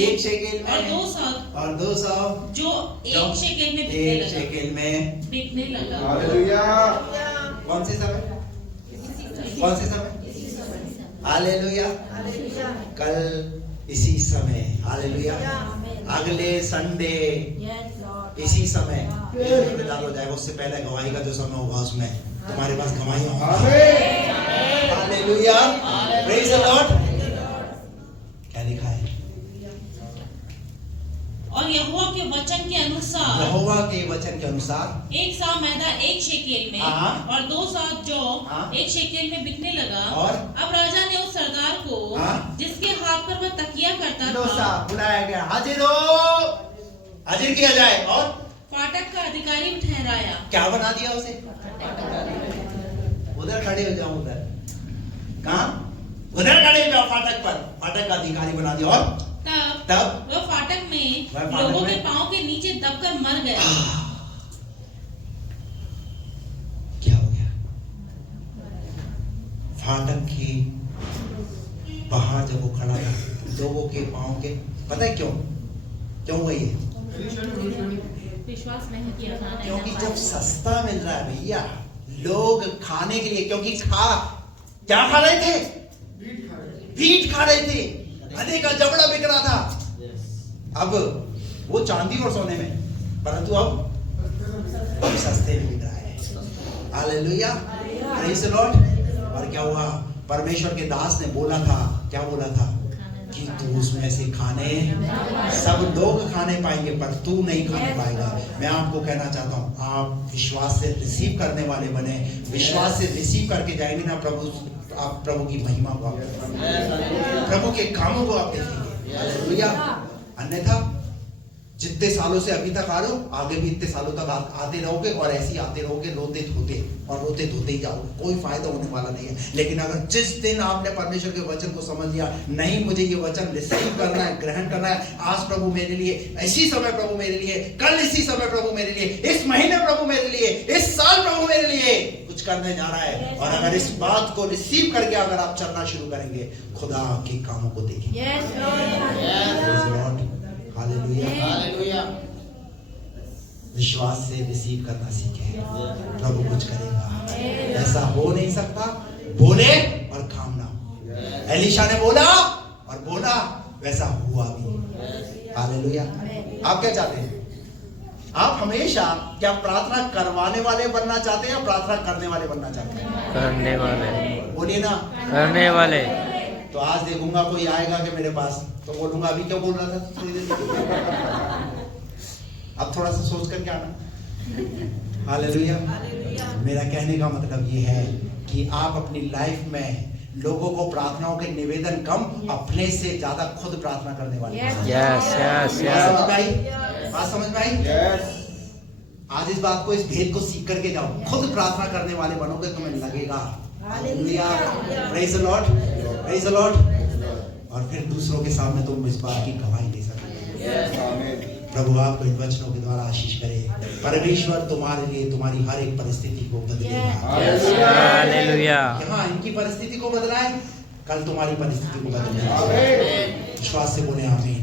और 200 जो एक शेकेल में बिकने लगा। हालेलुया। कौन से समय? हालेलुया। कल इसी समय। हालेलुया। अगले संडे इसी समय हो जाएगा। उससे पहले गवाही का जो समय होगा उसमें तुम्हारे पास गवाही होगा। हालेलुया। Praise the Lord. क्या लिखा है? और यहोवा के वचन के अनुसार एक सा मैदा एक शेकेल में और 2 सा जौ एक शेकेल में बिकने लगा। और अब राजा ने उस सरदार को जिसके हाथ पर वह तकिया करता था बुलाया गया, हाजिर किया जाए और फाटक का अधिकारी ठहराया। क्या बना दिया उसे? उधर खड़े हो जाओ। उधर कहाँ? उधर खड़े हो जाओ फाटक पर। फाटक का अधिकारी बना दिया। और तब वह फाटक में लोगों के पांव के नीचे दबकर मर गया। क्या हो गया? फाटक के बाहर जब वो खड़ा था, लोगों के पांव के, पता है क्यों हुआ ये? विश्वास नहीं किया खाना। क्योंकि जब सस्ता मिल रहा है भैया, लोग खाने के लिए, क्योंकि क्या खा रहे थे? मीट खा रहे थे। गधे का जबड़ा बिक रहा था। अब वो चांदी और सोने में, परंतु अब सस्ते में बिक रहा है। हालेलुया। Praise the Lord. और क्या हुआ? परमेश्वर के दास ने बोला था, क्या बोला था? कि तू उसमें से खाने, सब लोग खाने पाएंगे पर तू नहीं खाने पाएगा। मैं आपको कहना चाहता हूँ, आप विश्वास से रिसीव करने वाले बने। विश्वास से रिसीव करके जाएंगे ना, आप प्रभु की महिमा को, प्रभु के कामों को आप देखेंगे। हालेलुया। अन्यथा जितने सालों से अभी तक आ रहे हो, आगे भी इतने सालों तक आते रहोगे और ऐसे ही आते रहोगे, रोते धोते ही जाओगे। कोई फायदा होने वाला नहीं है। लेकिन अगर जिस दिन आपने परमेश्वर के वचन को समझ लिया, नहीं मुझे ये वचन रिसीव करना है, ग्रहण करना है, आज प्रभु मेरे लिए, इसी समय प्रभु मेरे लिए, कल इसी समय प्रभु मेरे लिए, इस महीने प्रभु मेरे लिए, इस साल प्रभु मेरे लिए कुछ करने जा रहा है। और अगर इस बात को रिसीव करके अगर आप चलना शुरू करेंगे, खुदा के कामों को देखेंगे। हालेलुया। विश्वास से रिसीव करना सीखें, प्रभु कुछ करेगा। ऐसा हो नहीं सकता बोले और काम ना हो। एलीशा ने बोला और बोला, वैसा हुआ भी। हालेलुया। आप क्या चाहते हैं? आप हमेशा क्या प्रार्थना करवाने वाले बनना चाहते हैं या प्रार्थना करने वाले बनना चाहते हैं? करने वाले। बोलिए ना, करने वाले। तो आज देखूंगा कोई आएगा कि मेरे पास, तो बोलूंगा अभी क्या बोल रहा था थोड़ी देर। अब थोड़ा सा सोच कर क्या आना। हालेलुया। मेरा कहने का मतलब ये है कि आप अपनी लाइफ में लोगों को प्रार्थनाओं के निवेदन कम, अपने से ज्यादा खुद प्रार्थना करने वाले। बात समझ में आई? आज इस बात को, इस भेद को सीख करके जाओ। खुद प्रार्थना करने वाले बनोगे, तुम्हें लगेगा। Hallelujah. Praise the Lord, praise the Lord. और फिर दूसरों के सामने तुम इस बात की गवाही दे सकते हो। प्रभु आपको इन वचनों के द्वारा आशीष करे। परमेश्वर तुम्हारे लिए तुम्हारी हर एक परिस्थिति को बदलेगा। हालेलुया। यहाँ इनकी परिस्थिति को बदला है, कल तुम्हारी परिस्थिति को बदलेगा। विश्वास से बोले आमीन।